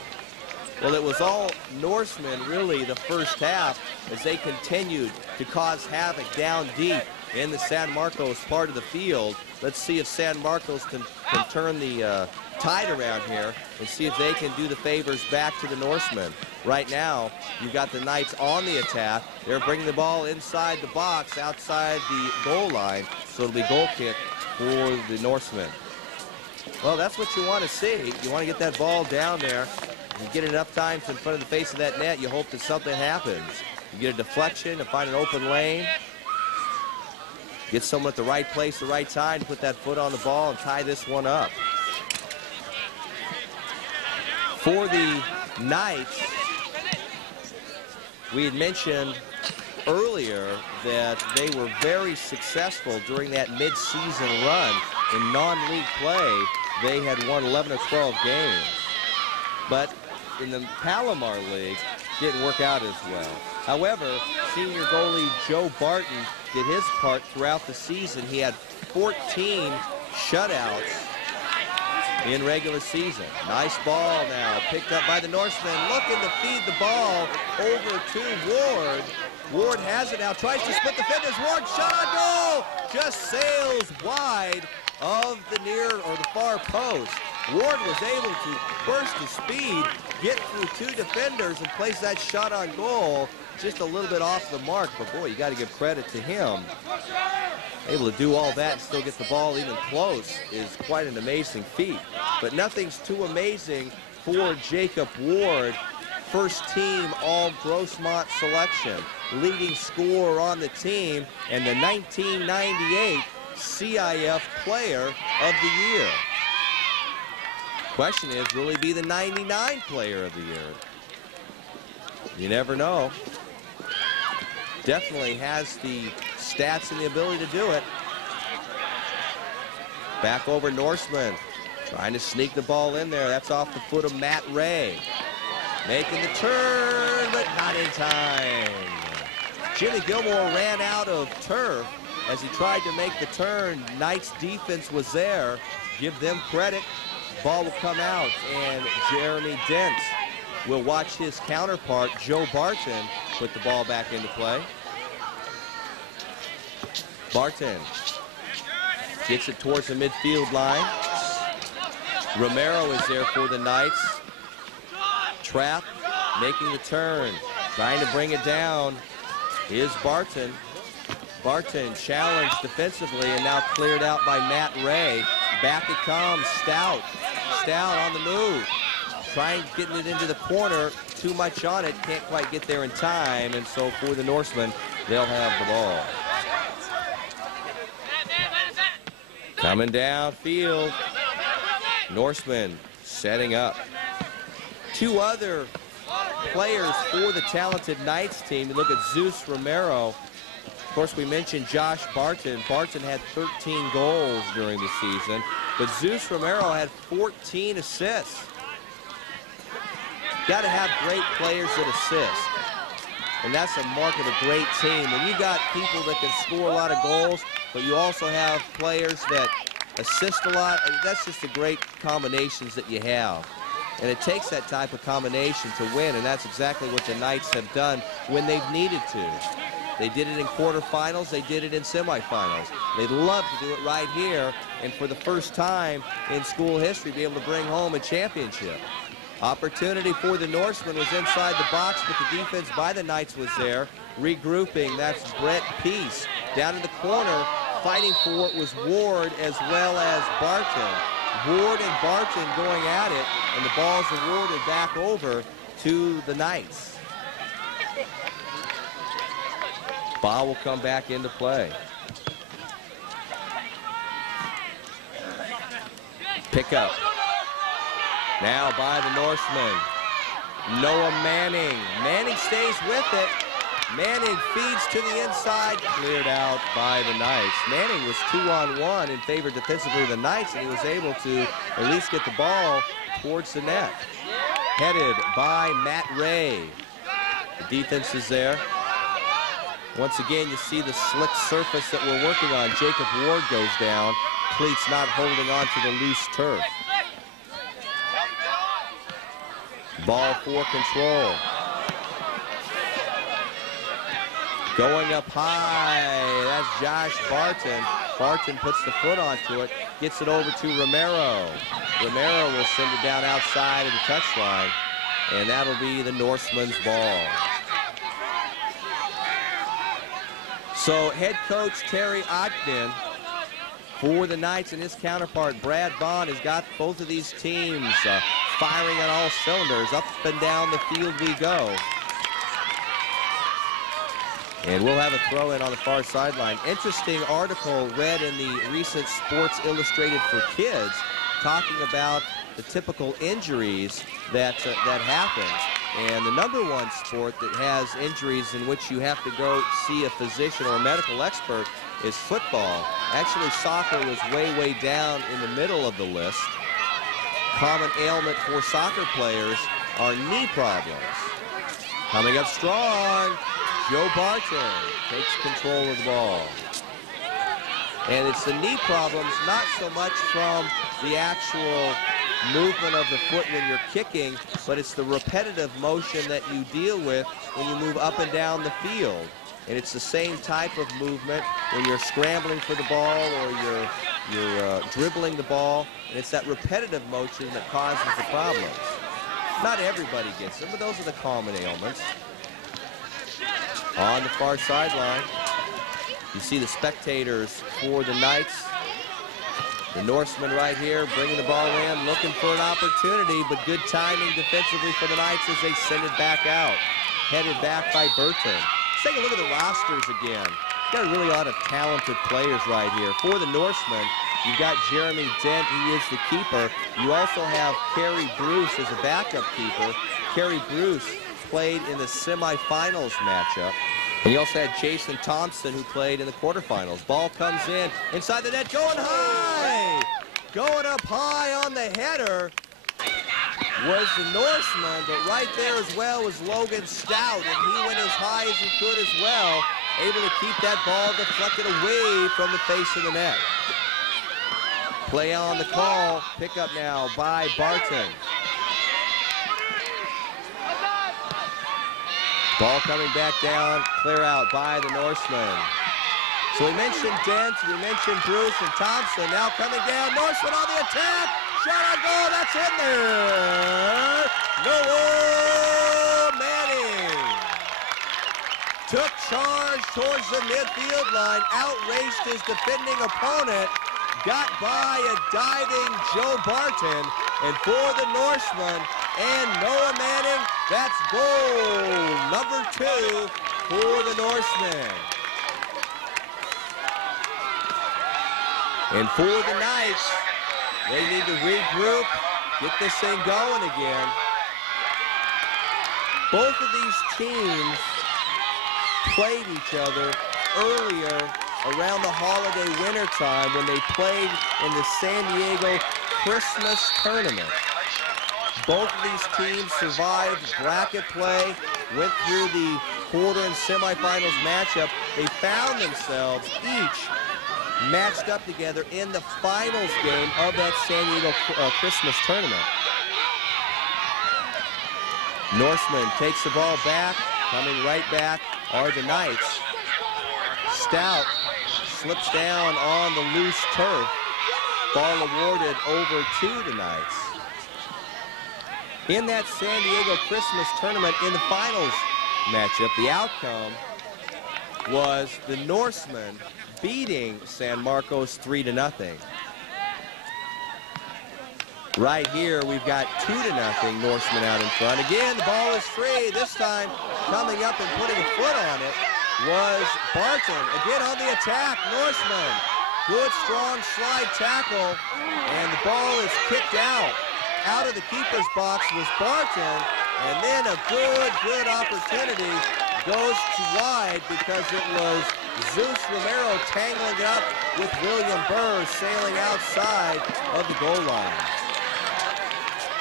Well, it was all Norsemen, really, the first half, as they continued to cause havoc down deep in the San Marcos part of the field. Let's see if San Marcos can turn the tight around here and see if they can do the favors back to the Norsemen. Right now, you've got the Knights on the attack. They're bringing the ball inside the box, outside the goal line, so it'll be goal kick for the Norsemen. Well, that's what you want to see. You want to get that ball down there. You get it enough times in front of the face of that net, you hope that something happens. You get a deflection and find an open lane. Get someone at the right place, the right time, put that foot on the ball and tie this one up. For the Knights, we had mentioned earlier that they were very successful during that mid-season run in non-league play. They had won 11 or 12 games. But in the Palomar League, didn't work out as well. However, senior goalie Joe Barton did his part throughout the season. He had 14 shutouts in regular season. Nice ball now, picked up by the Norsemen, looking to feed the ball over to Ward. Ward has it now, tries to split defenders. Ward, shot on goal, just sails wide of the near or the far post. Ward was able to burst to speed, get through two defenders, and place that shot on goal just a little bit off the mark. But boy, you got to give credit to him. Able to do all that and still get the ball even close is quite an amazing feat. But nothing's too amazing for Jacob Ward, first team All-Grossmont selection, leading scorer on the team, and the 1998 CIF Player of the Year. Question is, will he be the 99 Player of the Year? You never know. Definitely has the stats and the ability to do it. Back over Norseman, trying to sneak the ball in there. That's off the foot of Matt Ray. Making the turn, but not in time. Jimmy Gilmore ran out of turf as he tried to make the turn. Knights defense was there. Give them credit. Ball will come out, and Jeremy Dent will watch his counterpart, Joe Barton, put the ball back into play. Barton gets it towards the midfield line. Romero is there for the Knights. Trap, making the turn, trying to bring it down, is Barton. Barton challenged defensively and now cleared out by Matt Ray. Back it comes, Stout. Stout on the move, trying getting it into the corner. Too much on it, can't quite get there in time, and so for the Norsemen, they'll have the ball. Coming downfield, Norsemen setting up. Two other players for the talented Knights team. You look at Zeus Romero. Of course, we mentioned Josh Barton. Barton had 13 goals during the season, but Zeus Romero had 14 assists. Got to have great players that assist, and that's a mark of a great team. When you got people that can score a lot of goals, but you also have players that assist a lot, that's just the great combinations that you have. And it takes that type of combination to win, and that's exactly what the Knights have done when they've needed to. They did it in quarterfinals, they did it in semifinals. They'd love to do it right here, and for the first time in school history, be able to bring home a championship. Opportunity for the Norsemen was inside the box, but the defense by the Knights was there. Regrouping, that's Brett Peace. Down in the corner, fighting for it was Ward as well as Barton. Ward and Barton going at it, and the ball's awarded back over to the Knights. Ball will come back into play. Pick up. Now by the Norsemen. Noah Manning. Manning stays with it. Manning feeds to the inside, cleared out by the Knights. Manning was 2-on-1 in favor defensively of the Knights, and he was able to at least get the ball towards the net. Headed by Matt Ray. The defense is there. Once again, you see the slick surface that we're working on. Jacob Ward goes down. Cleats not holding on to the loose turf. Ball for control. Going up high, that's Josh Barton. Barton puts the foot onto it, gets it over to Romero. Romero will send it down outside of the touchline, and that'll be the Norseman's ball. So head coach Terry Ogden for the Knights and his counterpart Brad Bond has got both of these teams firing on all cylinders. Up and down the field we go. And we'll have a throw in on the far sideline. Interesting article read in the recent Sports Illustrated for Kids talking about the typical injuries that happens. And the #1 sport that has injuries in which you have to go see a physician or a medical expert is football. Actually, soccer was way down in the middle of the list. Common ailment for soccer players are knee problems. Coming up strong, Joe Barton takes control of the ball. And it's the knee problems, not so much from the actual movement of the foot when you're kicking, but it's the repetitive motion that you deal with when you move up and down the field. And it's the same type of movement when you're scrambling for the ball or you're dribbling the ball. And it's that repetitive motion that causes the problems. Not everybody gets them, but those are the common ailments. On the far sideline, you see the spectators for the Knights. The Norsemen right here bringing the ball in, looking for an opportunity, but good timing defensively for the Knights as they send it back out. Headed back by Burton. Let's take a look at the rosters again. Got a really lot of talented players right here. For the Norsemen, you've got Jeremy Dent, he is the keeper. You also have Kerry Bruce as a backup keeper. Kerry Bruce played in the semifinals matchup. And you also had Jason Thompson, who played in the quarterfinals. Ball comes in inside the net, going high! Going up high on the header was the Norseman, but right there as well was Logan Stout, and he went as high as he could as well, able to keep that ball deflected away from the face of the net. Play on the call, pick up now by Barton. Ball coming back down, clear out by the Norsemen. So we mentioned Dent, we mentioned Bruce and Thompson. Now coming down, Norsemen on the attack. Shot on goal, that's in there. Noah Manning took charge towards the midfield line, outraced his defending opponent, got by a diving Joe Barton, and for the Norsemen and Noah Manning, that's goal #2 for the Norsemen. And for the Knights, they need to regroup, get this thing going again. Both of these teams played each other earlier around the holiday winter time when they played in the San Diego Christmas tournament. Both of these teams survived bracket play, went through the quarter and semifinals matchup. They found themselves each matched up together in the finals game of that San Diego Christmas tournament. Norseman takes the ball back. Coming right back are the Knights. Stout slips down on the loose turf. Ball awarded over to the Knights. In that San Diego Christmas tournament in the finals matchup, the outcome was the Norsemen beating San Marcos 3-0. Right here, we've got 2-0 Norsemen out in front. Again, the ball is free. This time, coming up and putting a foot on it was Barton. Again on the attack, Norsemen. Good, strong slide tackle, and the ball is kicked out. Out of the keeper's box was Barton, and then a good opportunity goes to wide because it was Zeus Romero tangling it up with William Burr sailing outside of the goal line.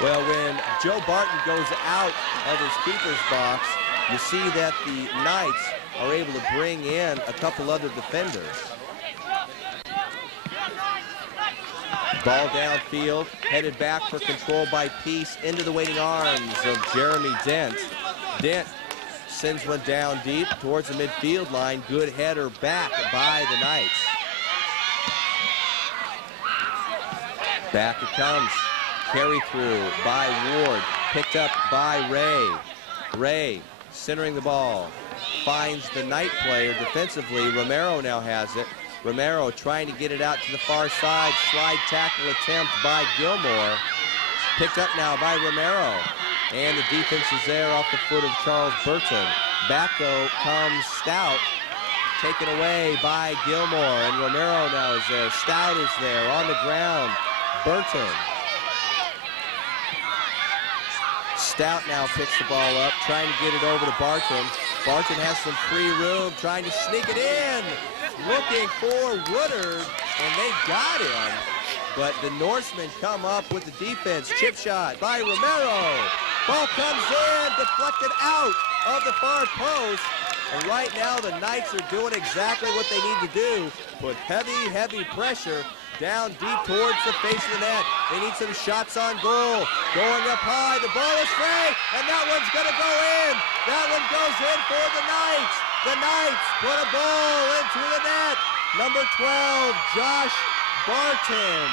Well, when Joe Barton goes out of his keeper's box, you see that the Knights are able to bring in a couple other defenders. Ball downfield, headed back for control by Peace into the waiting arms of Jeremy Dent. Dent sends one down deep towards the midfield line. Good header back by the Knights. Back it comes. Carry through by Ward. Picked up by Ray. Ray centering the ball. Finds the Knight player defensively. Romero now has it. Romero trying to get it out to the far side. Slide tackle attempt by Gilmore. Picked up now by Romero. And the defense is there off the foot of Charles Burton. Back though comes Stout. Taken away by Gilmore. And Romero now is there. Stout is there on the ground. Burton. Stout now picks the ball up, trying to get it over to Barton. Barton has some free room, trying to sneak it in. Looking for Woodard, and they got him. But the Norsemen come up with the defense. Chip shot by Romero. Ball comes in, deflected out of the far post. And right now the Knights are doing exactly what they need to do. Put heavy, heavy pressure down deep towards the face of the net. They need some shots on goal. Going up high, the ball is free, and that one's gonna go in. That one goes in for the Knights. The Knights put a ball into the net. Number 12, Josh Barton.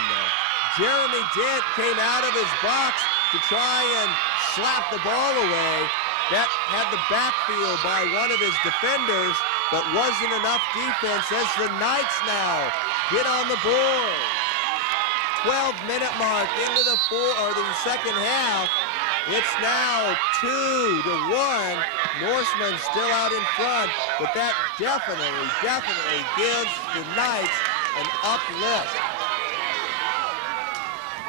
Jeremy Dent came out of his box to try and slap the ball away. That had the backfield by one of his defenders, but wasn't enough defense as the Knights now get on the board. 12-minute mark into the second half. It's now 2-1. Norsemen still out in front, but that definitely gives the Knights an uplift.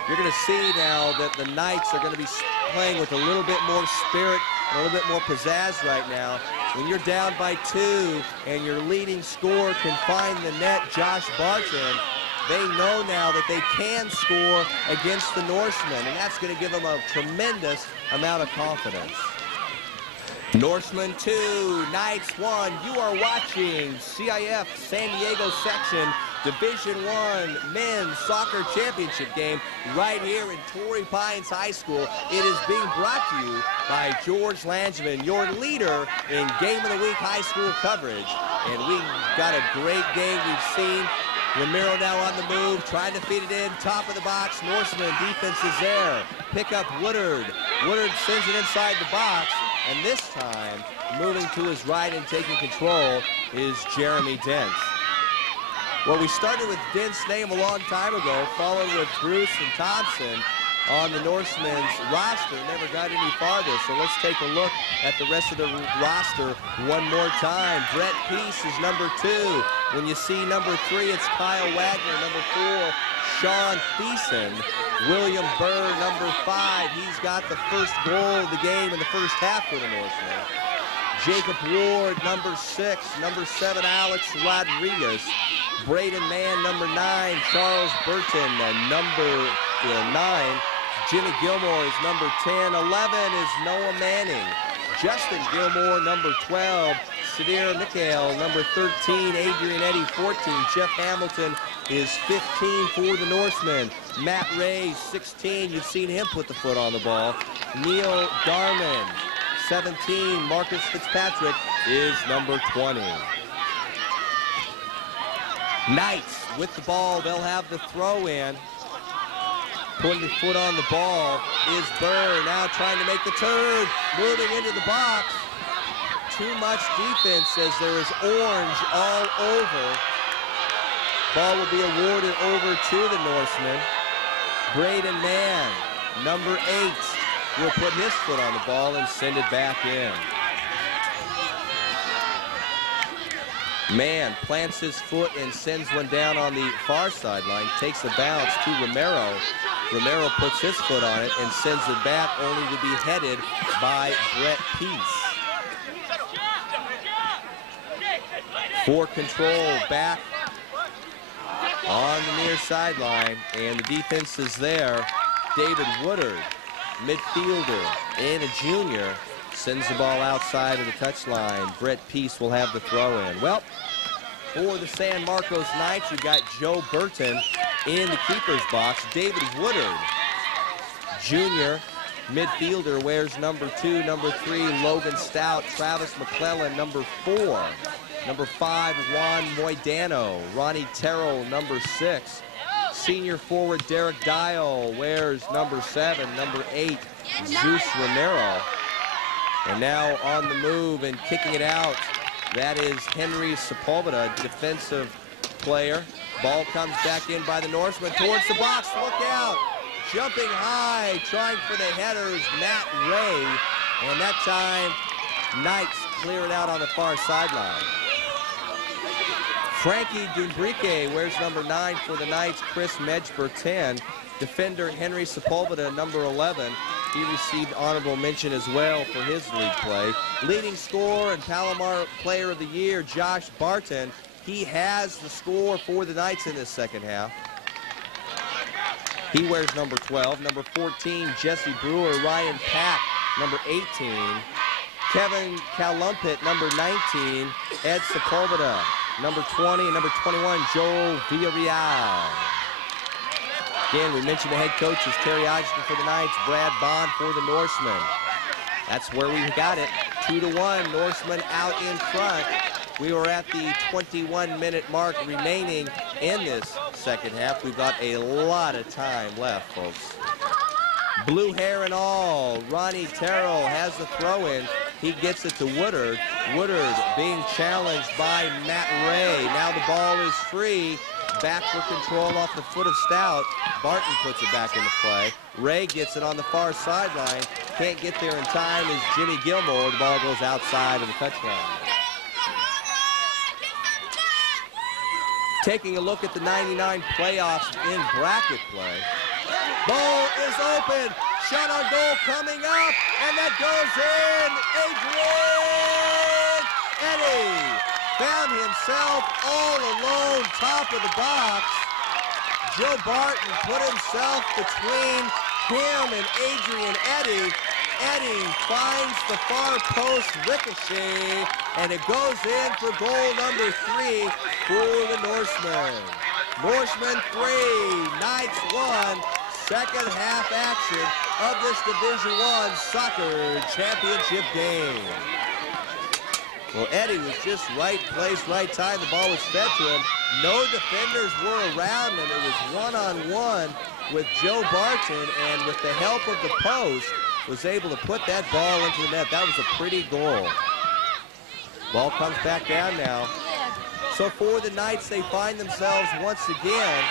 You're going to see now that the Knights are going to be playing with a little bit more spirit, a little bit more pizzazz right now. When you're down by 2 and your leading scorer can find the net, Josh Barton, they know now that they can score against the Norsemen, and that's going to give them a tremendous amount of confidence. Norsemen 2, Knights 1. You are watching CIF San Diego section Division I Men's Soccer Championship game right here in Torrey Pines High School. It is being brought to you by George Langevin, your leader in Game of the Week high school coverage. And we've got a great game we've seen. Ramiro now on the move, trying to feed it in, top of the box. Norseman defense is there. Pick up Woodard. Woodard sends it inside the box, and this time, moving to his right and taking control is Jeremy Dent. Well, we started with Dent's name a long time ago, followed with Bruce and Thompson on the Norsemen's roster. Never got any farther, so let's take a look at the rest of the roster one more time. Brett Peace is number 2. When you see number 3, it's Kyle Wagner. Number 4, Sean Thiessen. William Burr, number 5. He's got the first goal of the game in the first half for the Norsemen. Jacob Ward, number 6. Number 7, Alex Rodriguez. Braden Mann, number 9. Charles Burton, number 9. Jimmy Gilmore is number 10. 11 is Noah Manning. Justin Gilmore, number 12. Sadir Mikhail, number 13. Adrian Eddy, 14. Jeff Hamilton is 15 for the Norsemen. Matt Ray, 16. You've seen him put the foot on the ball. Neil Darman, 17. Marcus Fitzpatrick is number 20. Knights with the ball. They'll have the throw in. Putting the foot on the ball is Burr, now trying to make the turn, moving into the box. Too much defense as there is orange all over. Ball will be awarded over to the Norsemen. Braden Mann, number 8, will put his foot on the ball and send it back in. Mann plants his foot and sends one down on the far sideline, takes a bounce to Romero. Romero puts his foot on it and sends it back, only to be headed by Brett Peace. For control, back on the near sideline, and the defense is there. David Woodard, midfielder and a junior, sends the ball outside of the touchline. Brett Peace will have the throw in. Well, for the San Marcos Knights, you've got Joe Burton in the keeper's box. David Woodard, junior, midfielder wears number 2, number 3, Logan Stout. Travis McClellan, number 4. Number 5, Juan Moidano. Ronnie Terrell, number 6. Senior forward Derek Dial wears number 7. Number 8, Zeus Romero. And now on the move and kicking it out, that is Henry Sepulveda, defensive player. Ball comes back in by the Norseman towards the box. Look out. Jumping high, trying for the headers, Matt Ray. And that time, Knights clear it out on the far sideline. Frankie Dumbrique wears number 9 for the Knights. Chris Medjber, 10. Defender Henry Sepulveda, number 11. He received honorable mention as well for his league play. Leading scorer and Palomar Player of the Year, Josh Barton. He has the score for the Knights in this second half. He wears number 12. Number 14, Jesse Brewer. Ryan Pack, number 18. Kevin Kalumpit, number 19. Ed Sepulveda, number 20. And number 21, Joel Villarreal. Again, we mentioned the head coaches, Terry Isaacson for the Knights, Brad Bond for the Norsemen. That's where we got it. 2-1, Norsemen out in front. We were at the 21-minute mark remaining in this second half. We've got a lot of time left, folks. Blue hair and all, Ronnie Terrell has the throw-in. He gets it to Woodard. Woodard being challenged by Matt Ray. Now the ball is free. Back for control off the foot of Stout. Barton puts it back into play. Ray gets it on the far sideline. Can't get there in time as Jimmy Gilmore. The ball goes outside of the touchdown. Taking a look at the 99 playoffs in bracket play. Ball is open. Shot on goal coming up. And that goes in. Adrian Eddy found himself all alone, top of the box. Joe Barton put himself between him and Adrian Eddy. Eddy finds the far post ricochet, and it goes in for goal number 3 for the Norsemen. Norsemen 3, Knights 1. Second half action of this Division I soccer championship game. Well, Eddy was just right place, right time. The ball was fed to him. No defenders were around him. It was one-on-one with Joe Barton, and with the help of the post, was able to put that ball into the net. That was a pretty goal. Ball comes back down now. So for the Knights, they find themselves once again,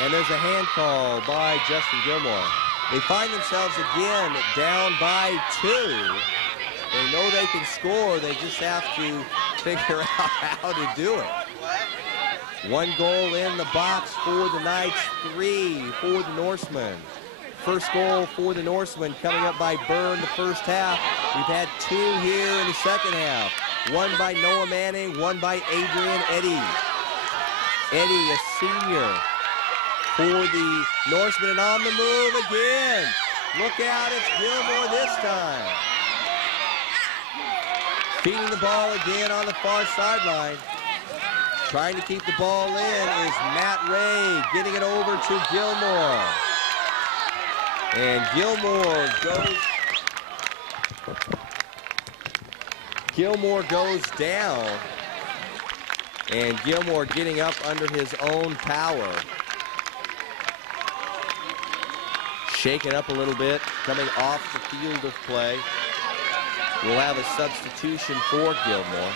and there's a hand call by Justin Gilmore. They find themselves again down by 2. They know they can score. They just have to figure out how to do it. 1 goal in the box for the Knights, 3 for the Norsemen. First goal for the Norsemen coming up by Byrne the first half. We've had 2 here in the second half. 1 by Noah Manning, 1 by Adrian Eddy. Eddy, a senior for the Norsemen, and on the move again. Look out, it's Gilmore this time. Feeding the ball again on the far sideline. Trying to keep the ball in is Matt Ray, getting it over to Gilmore. And Gilmore goes down. And Gilmore getting up under his own power. Shaken up a little bit, coming off the field of play. We'll have a substitution for Gilmore.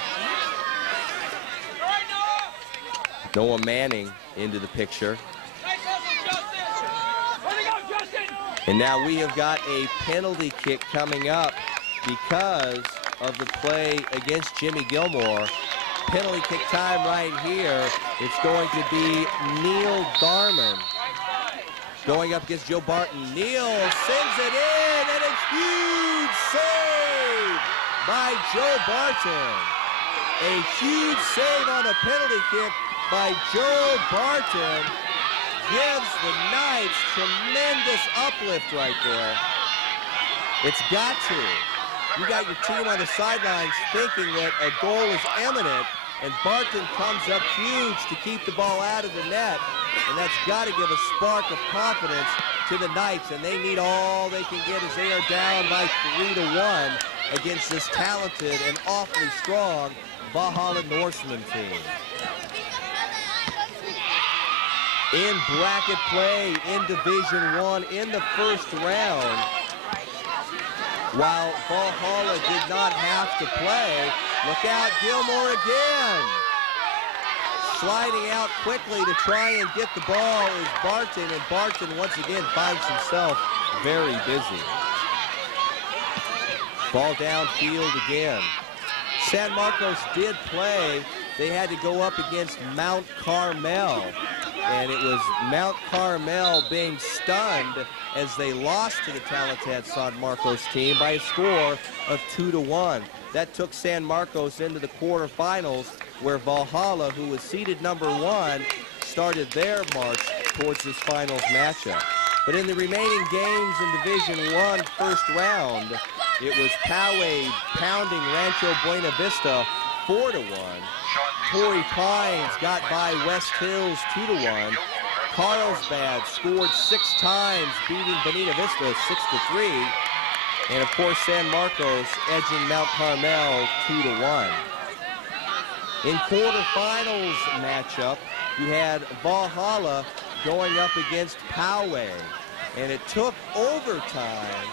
Noah Manning into the picture. And now we have got a penalty kick coming up because of the play against Jimmy Gilmore. Penalty kick time right here. It's going to be Neil Darman going up against Joe Barton. Neil sends it in, and a huge save by Joe Barton. A huge save on a penalty kick by Joe Barton gives the Knights tremendous uplift right there. It's got to. You got your team on the sidelines thinking that a goal is imminent, and Barton comes up huge to keep the ball out of the net, and that's got to give a spark of confidence to to the Knights, and they need all they can get as they are down by 3-1 against this talented and awfully strong Valhalla Norseman team. In bracket play in Division I in the first round, while Valhalla did not have to play, look out, Gilmore again. Sliding out quickly to try and get the ball is Barton, and Barton once again finds himself very busy. Ball downfield again. San Marcos did play. They had to go up against Mount Carmel, and it was Mount Carmel being stunned as they lost to the talented San Marcos team by a score of 2-1. That took San Marcos into the quarterfinals, where Valhalla, who was seeded #1, started their march towards this finals matchup. But in the remaining games in Division I first round, it was Poway pounding Rancho Buena Vista 4-1. Torrey Pines got by West Hills 2-1. Carlsbad scored 6 times, beating Bonita Vista 6-3. And of course, San Marcos edging Mount Carmel 2-1. In quarterfinals matchup, you had Valhalla going up against Poway. And it took overtime,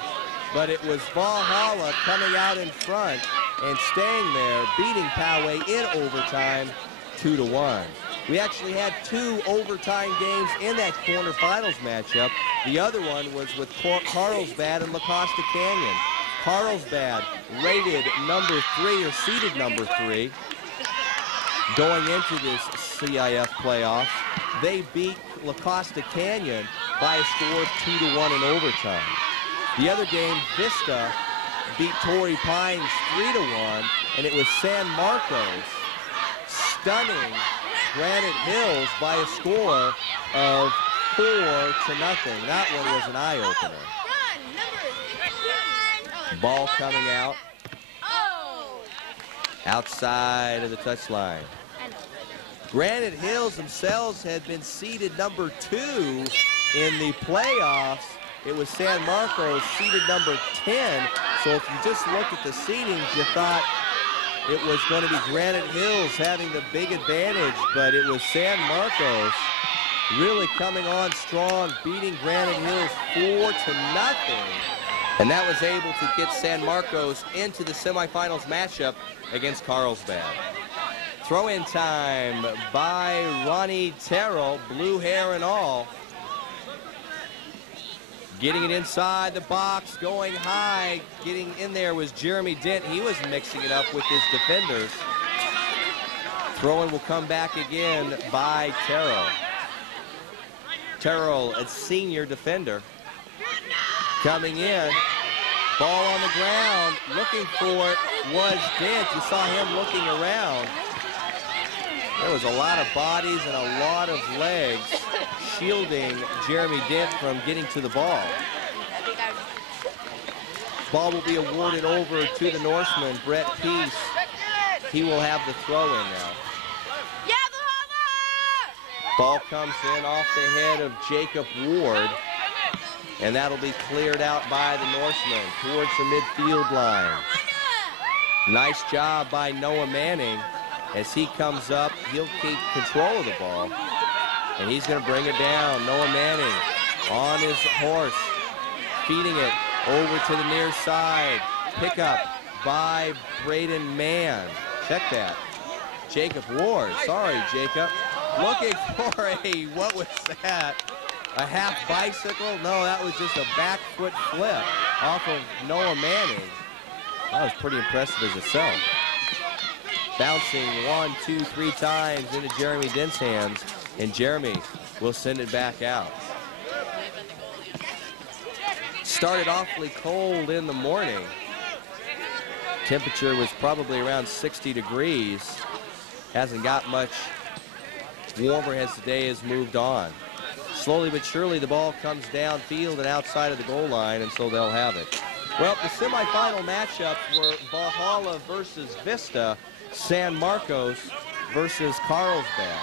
but it was Valhalla coming out in front and staying there, beating Poway in overtime 2-1. We actually had 2 overtime games in that quarterfinals matchup. The other one was with Carlsbad and La Costa Canyon. Carlsbad rated #3, or seeded #3, going into this CIF playoffs. They beat La Costa Canyon by a score of 2-1 in overtime. The other game, Vista beat Torrey Pines 3-1, and it was San Marcos stunning Granite Hills by a score of 4-0. That one was an eye-opener. Ball coming out outside of the touchline. Granite Hills themselves had been seeded #2 in the playoffs. It was San Marcos seeded #10. So if you just looked at the seedings, you thought it was going to be Granite Hills having the big advantage, but it was San Marcos really coming on strong, beating Granite Hills 4-0. And that was able to get San Marcos into the semifinals matchup against Carlsbad. Throw-in time by Ronnie Terrell, blue hair and all. Getting it inside the box, going high. Getting in there was Jeremy Dent. He was mixing it up with his defenders. Throw-in will come back again by Terrell. Terrell, a senior defender. Coming in. Ball on the ground. Looking for it was Dent. You saw him looking around. There was a lot of bodies and a lot of legs shielding Jeremy Dent from getting to the ball. Ball will be awarded over to the Norseman, Brett Peace. He will have the throw-in now. Ball comes in off the head of Jacob Ward, and that'll be cleared out by the Norseman towards the midfield line. Nice job by Noah Manning. As he comes up, he'll keep control of the ball, and he's going to bring it down. Noah Manning on his horse, feeding it over to the near side. Pickup by Braden Mann. Check that. Jacob Ward. Sorry, Jacob. Looking for a, what was that? A half bicycle? No, that was just a back foot flip off of Noah Manning. That was pretty impressive as itself. Bouncing 1, 2, 3 times into Jeremy Dent's hands, and Jeremy will send it back out. Started awfully cold in the morning. Temperature was probably around 60 degrees. Hasn't got much warmer as the day has moved on. Slowly but surely the ball comes downfield and outside of the goal line, and so they'll have it. Well, the semifinal matchups were Valhalla versus Vista, San Marcos versus Carlsbad.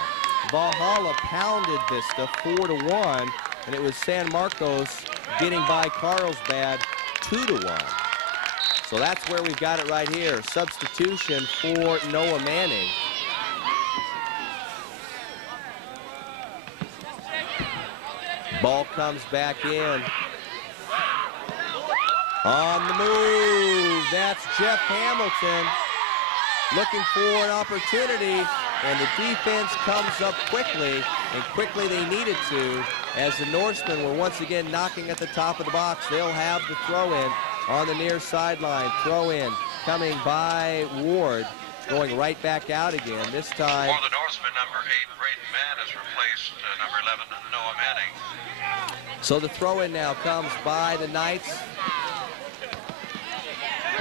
Valhalla pounded Vista 4-1, and it was San Marcos getting by Carlsbad 2-1. So that's where we've got it right here. Substitution for Noah Manning. Ball comes back in. On the move, that's Jeff Hamilton looking for an opportunity, and the defense comes up quickly, and quickly they needed to, as the Norsemen were once again knocking at the top of the box. They'll have the throw-in on the near sideline. Throw-in coming by Ward, going right back out again. This time. For the Norseman, number 8, Braden Mann has replaced number 11, Noah Manning. So the throw-in now comes by the Knights.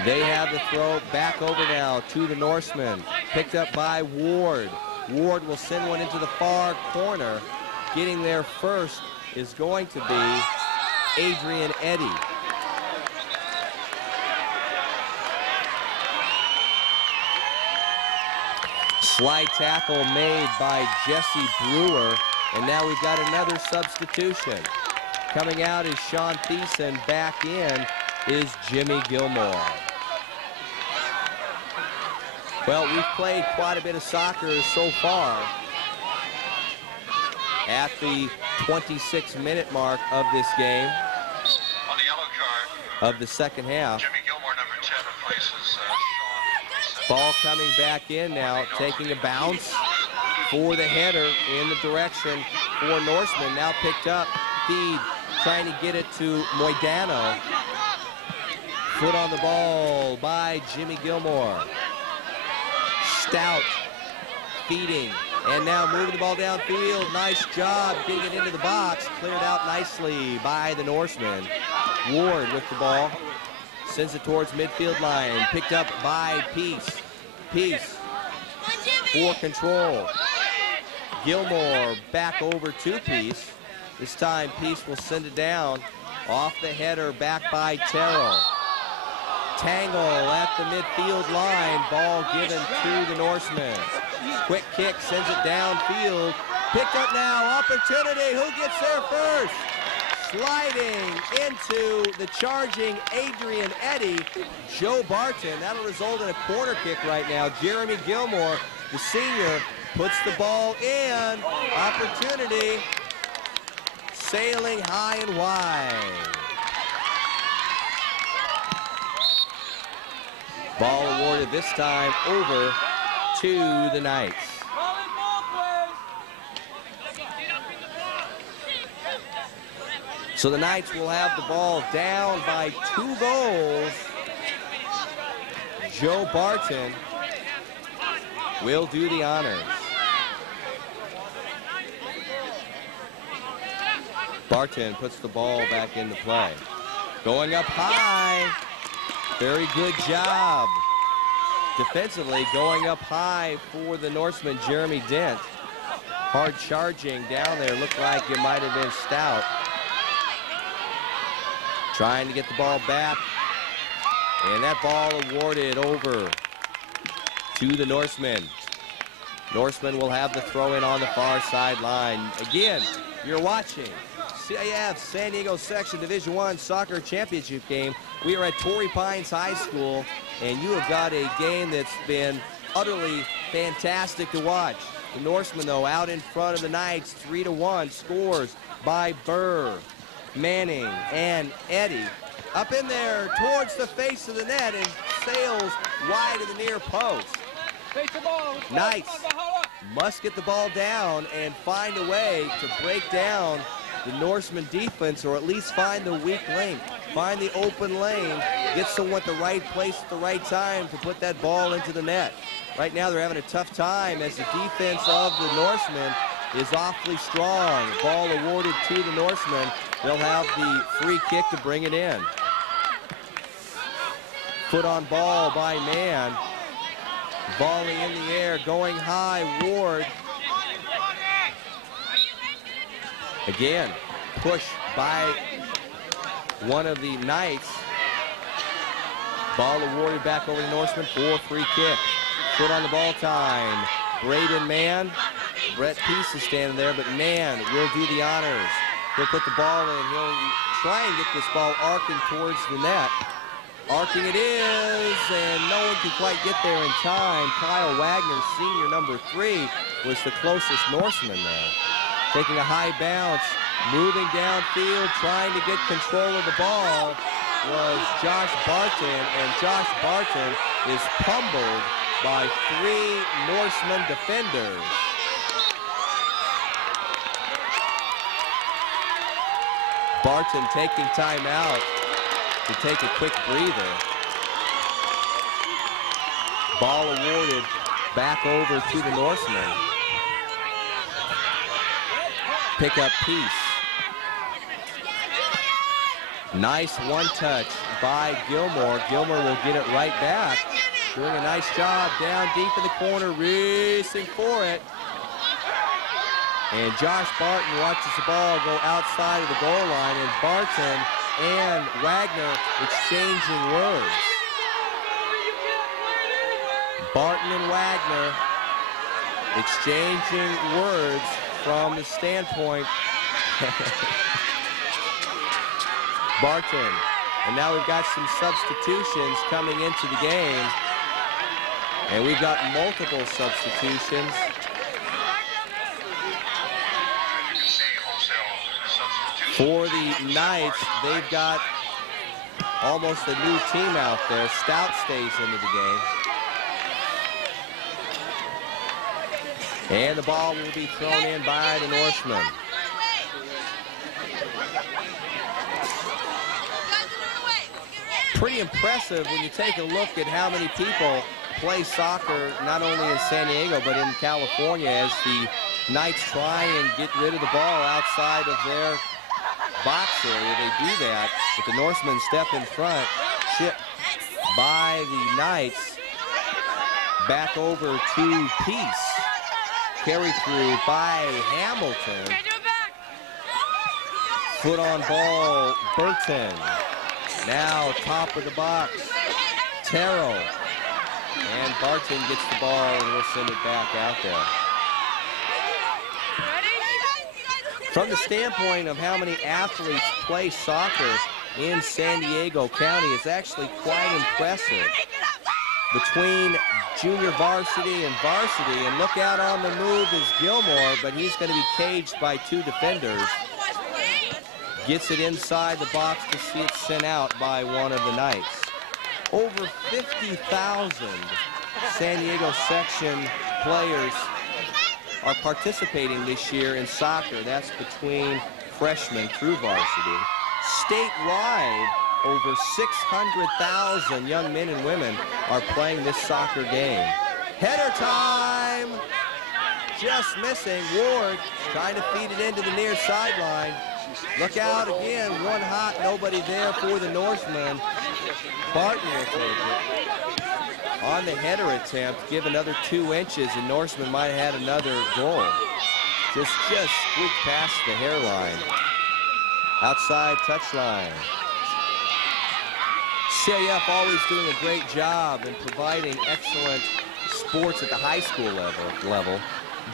They have the throw back over now to the Norsemen. Picked up by Ward. Ward will send one into the far corner. Getting there first is going to be Adrian Eddy. Slide tackle made by Jesse Brewer. And now we've got another substitution. Coming out is Sean Thiessen. Back in is Jimmy Gilmore. Well, we've played quite a bit of soccer so far. At the 26-minute mark of this game. On the yellow card. Of the second half. Jimmy Gilmore, number 10, replaces Sean. Ball coming back in now, taking a bounce for the header in the direction for Norseman. Now picked up, feed, trying to get it to Moidano. Foot on the ball by Jimmy Gilmore. Stout feeding, and now moving the ball downfield. Nice job getting it into the box. Cleared out nicely by the Norseman. Ward with the ball. Sends it towards midfield line. Picked up by Peace. Peace for control. Gilmore back over to Peace. This time Peace will send it down. Off the header, back by Terrell. Tangle at the midfield line. Ball given to the Norsemen. Quick kick sends it downfield. Picked up now. Opportunity. Who gets there first? Sliding into the charging Adrian Eddy. Joe Barton. That'll result in a corner kick right now. Jeremy Gilmore, the senior, puts the ball in. Opportunity. Sailing high and wide. Ball awarded this time over to the Knights. So the Knights will have the ball down by 2 goals. Joe Barton will do the honors. Barton puts the ball back into play. Going up high. Very good job defensively, going up high for the Norseman, Jeremy Dent. Hard charging down there. Looked like it might have been Stout. Trying to get the ball back. And that ball awarded over to the Norsemen. Norsemen will have the throw-in on the far sideline. Again, you're watching CIF San Diego Section Division I Soccer Championship game. We are at Torrey Pines High School, and you have got a game that's been utterly fantastic to watch. The Norsemen, though, out in front of the Knights, 3-1. Scores by Burr, Manning, and Eddy. Up in there towards the face of the net and sails wide of the near post. Knights must get the ball down and find a way to break down the Norseman defense, or at least find the weak link, find the open lane, get someone at the right place at the right time to put that ball into the net. Right now they're having a tough time as the defense of the Norsemen is awfully strong. Ball awarded to the Norsemen. They'll have the free kick to bring it in. Foot on ball by Mann. Volley in the air, going high, Ward. Again, push by one of the Knights. Ball awarded back over to Norseman for free kick. Foot on the ball time. Braden Mann. Brett Peace is standing there, but Mann will do the honors. He'll put the ball in. He'll try and get this ball arcing towards the net. Arcing it is, and no one can quite get there in time. Kyle Wagner, senior number 3, was the closest Norseman there. Taking a high bounce, moving downfield, trying to get control of the ball was Josh Barton, and Josh Barton is pummeled by 3 Norseman defenders. Barton taking time out to take a quick breather. Ball awarded back over to the Norsemen. Pick up piece. Nice one touch by Gilmore. Gilmore will get it right back. Doing a nice job down deep in the corner, racing for it. And Josh Barton watches the ball go outside of the goal line, and Barton and Wagner exchanging words. Barton and Wagner exchanging words from the standpoint. Barton. And now we've got some substitutions coming into the game. And we've got multiple substitutions. For the Knights, they've got almost a new team out there. Stout stays into the game. And the ball will be thrown in by the Norsemen. Pretty impressive when you take a look at how many people play soccer, not only in San Diego, but in California, as the Knights try and get rid of the ball outside of their box area. They do that, but the Norsemen step in front, chipped by the Knights, back over to Peace. Carry through by Hamilton. Foot on ball, Burton. Now top of the box, Terrell. And Barton gets the ball and we'll send it back out there. From the standpoint of how many athletes play soccer in San Diego County, it's actually quite impressive. Between junior varsity and varsity, and look out on the move is Gilmore, but he's going to be caged by 2 defenders. Gets it inside the box to see it sent out by one of the Knights. Over 50,000 San Diego section players are participating this year in soccer. That's between freshmen through varsity. Statewide, over 600,000 young men and women are playing this soccer game. Header time! Just missing. Ward trying to feed it into the near sideline. Look out again, one hot, nobody there for the Norsemen. Barton will take it. On the header attempt, give another 2 inches, and Norseman might have had another goal. Just squeaked past the hairline. Outside touchline. CIF always doing a great job in providing excellent sports at the high school level.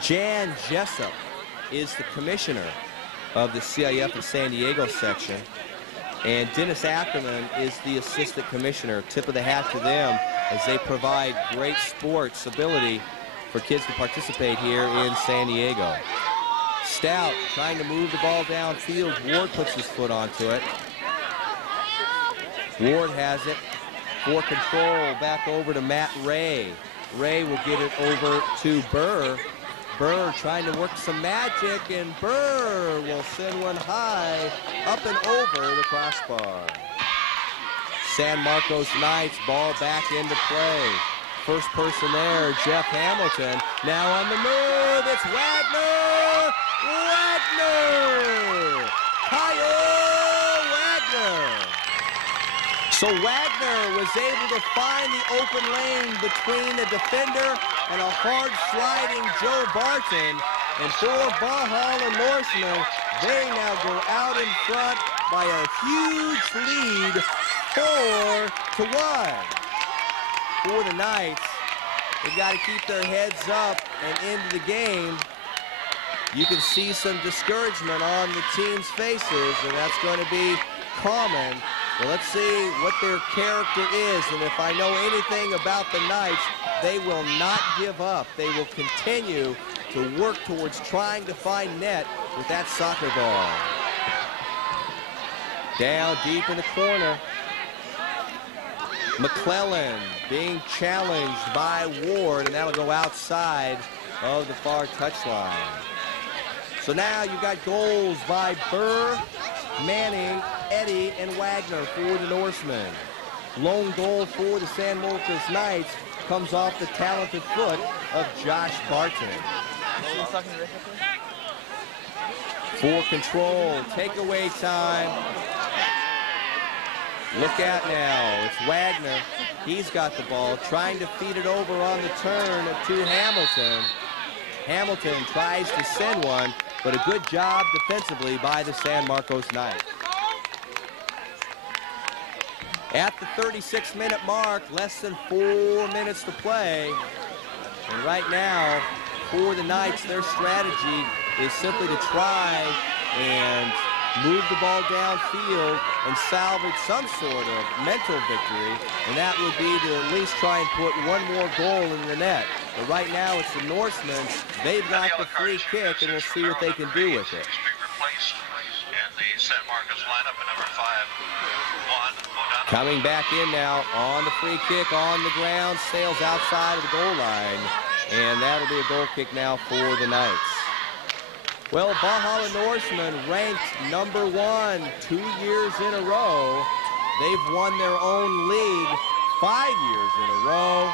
Jan Jessup is the commissioner of the CIF of San Diego section, and Dennis Ackerman is the assistant commissioner. Tip of the hat to them as they provide great sports ability for kids to participate here in San Diego. Stout trying to move the ball downfield. Ward puts his foot onto it. Ward has it for control, back over to Matt Ray. Ray will get it over to Burr. Burr trying to work some magic, and Burr will send one high up and over the crossbar. San Marcos Knights, ball back into play. First person there, Jeff Hamilton. Now on the move, it's Wagner! Wagner! Kyle Wagner! So Wagner was able to find the open lane between the defender and a hard-sliding Joe Barton. And for Valhalla Norsemen, they now go out in front by a huge lead, 4-1. For the Knights, they've got to keep their heads up and into the game. you can see some discouragement on the team's faces, and that's going to be common. But let's see what their character is, and if I know anything about the Knights, they will not give up. They will continue to work towards trying to find net with that soccer ball. Down deep in the corner. McClellan being challenged by Ward, and that'll go outside of the far touchline. So now you've got goals by Burr, Manning, Eddy, and Wagner for the Norsemen. Lone goal for the San Marcos Knights comes off the talented foot of Josh Barton. For control, takeaway time. Look out now, it's Wagner. He's got the ball, trying to feed it over on the turn to Hamilton. Hamilton tries to send one, but a good job defensively by the San Marcos Knights. At the 36-minute mark, less than 4 minutes to play. And right now, for the Knights, their strategy is simply to try and move the ball downfield and salvage some sort of mental victory, and that would be to at least try and put one more goal in the net. But right now it's the Norsemen. They've got the free kick, and we'll see what they can do with it. Coming back in now on the free kick on the ground, sails outside of the goal line, and that'll be a goal kick now for the Knights. Well, Valhalla Norsemen ranked number 1 2 years in a row. They've won their own league 5 years in a row,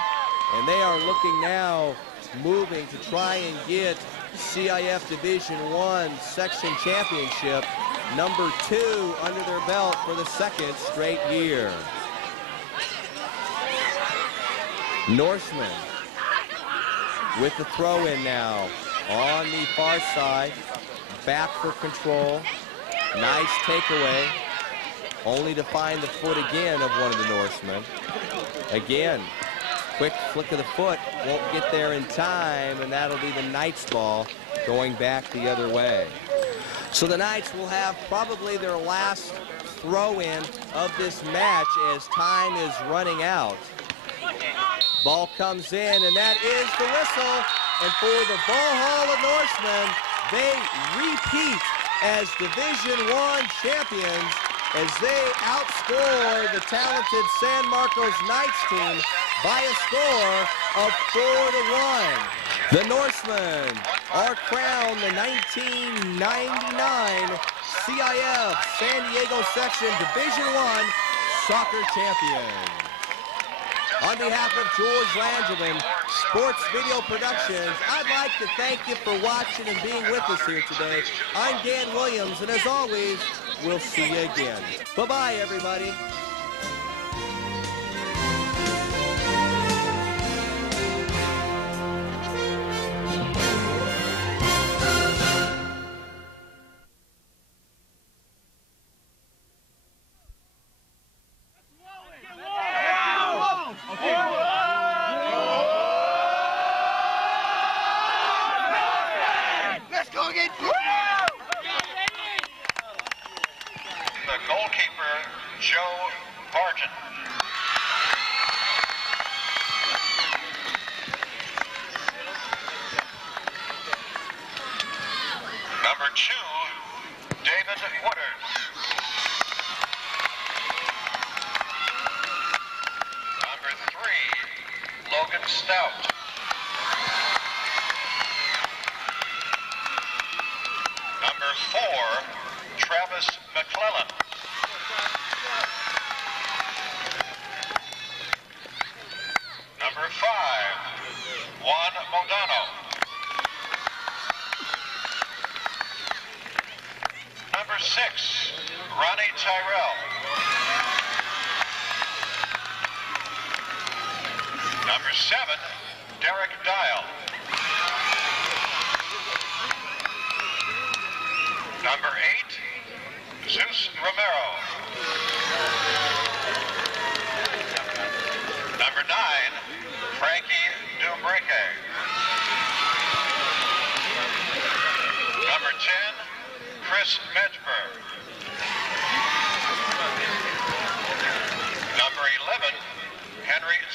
and they are looking now, moving to try and get CIF Division I Section Championship number 2 under their belt for the 2nd straight year. Norsemen with the throw-in now on the far side, back for control. Nice takeaway, only to find the foot again of one of the Norsemen. Again, quick flick of the foot, won't get there in time, and that'll be the Knights' ball going back the other way. So the Knights will have probably their last throw-in of this match as time is running out. Ball comes in, and that is the whistle. And for the Valhalla Norsemen, they repeat as Division I champions as they outscore the talented San Marcos Knights team by a score of 4-1. The Norsemen are crowned the 1999 CIF San Diego Section Division I soccer champions. On behalf of George Langevin, Sports Video Productions, I'd like to thank you for watching and being with us here today. I'm Dan Williams, and as always, we'll see you again. Bye-bye, everybody.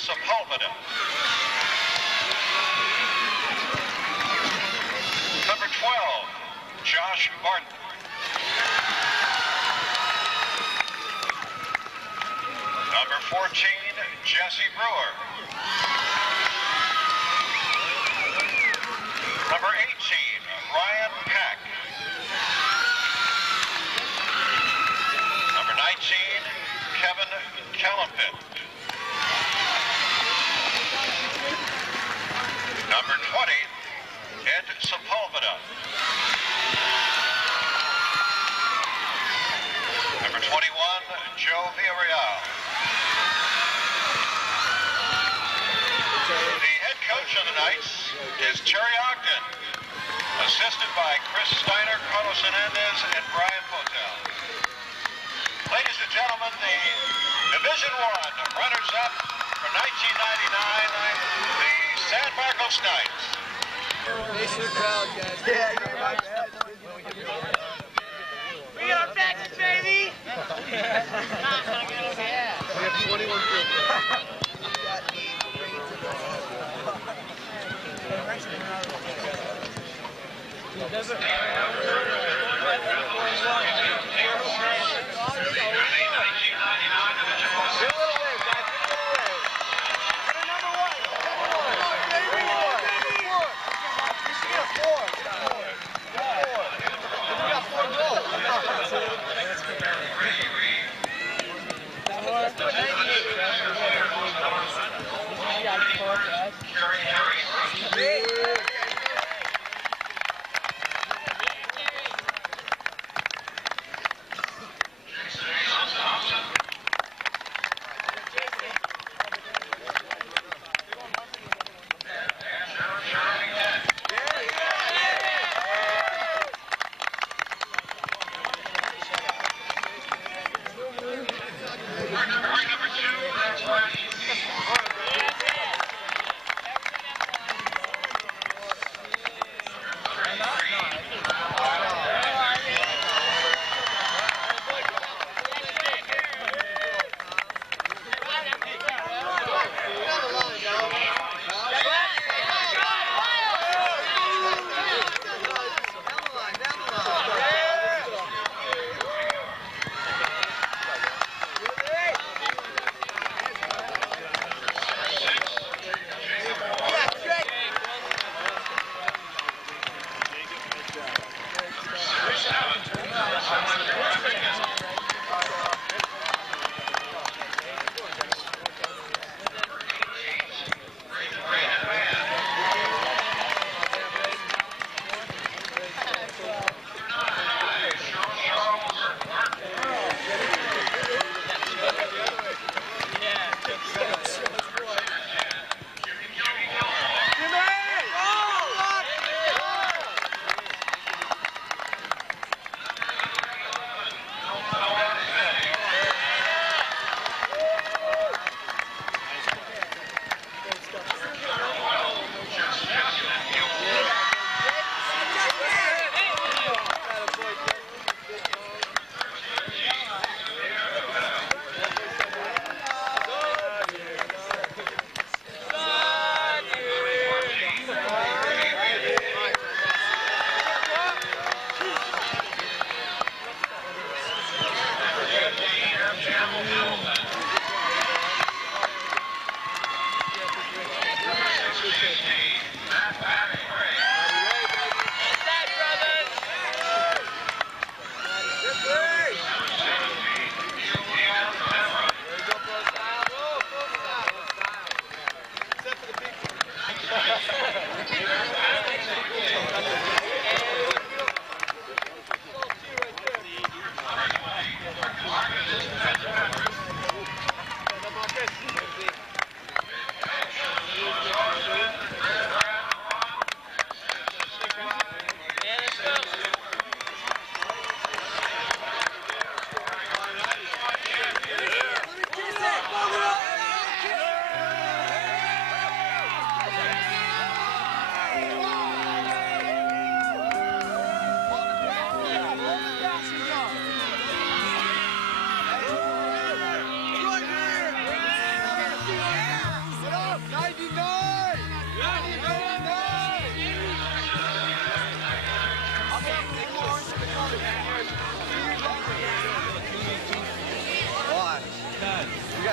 Sepulveda. Number 12, Josh Barton. Number 14, Jesse Brewer. Number 18, Ryan Pack. Number 19, Kevin Callampit. Number 20, Ed Sepulveda. Number 21, Joe Villarreal. The head coach of the Knights is Terry Ogden, assisted by Chris Steiner, Carlos Hernandez, and Brian Potel. Ladies and gentlemen, the Division I runners-up for 1999, the San Marcos Knights. Face your crowd, guys. Yeah, you're my bad. We got Texas, baby! We have 21 field.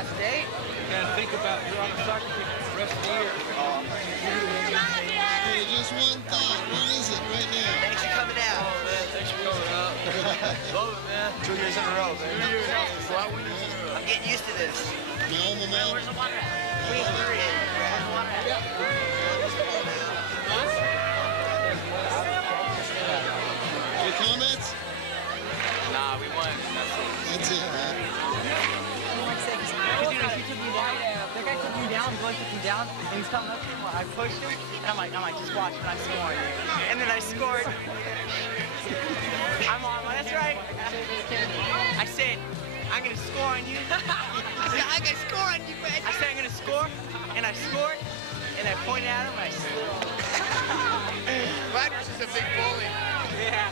got state? Gotta think about you're on a soccer team the rest of the year. Hey, just one thought. What is it right now? Thanks for coming out. Oh, man, thanks for coming out. Love it, man. 2 years in a row, man. 2 years. Flat winners in a row. I'm getting used to this. No, my man. Where's the water at? Where's the water at? Any comments? Nah, we won. That's it, huh? That guy took me down, Blood took me down, and he's coming up to him. I pushed him, and I'm like, just watch when I score. And then I scored. I'm on, that's right. I said, I'm gonna score on you. I said, I'm gonna score on you, man. I said, I'm gonna score, and I scored, and I pointed at him, and I slid. Rogers is a big bully. Yeah.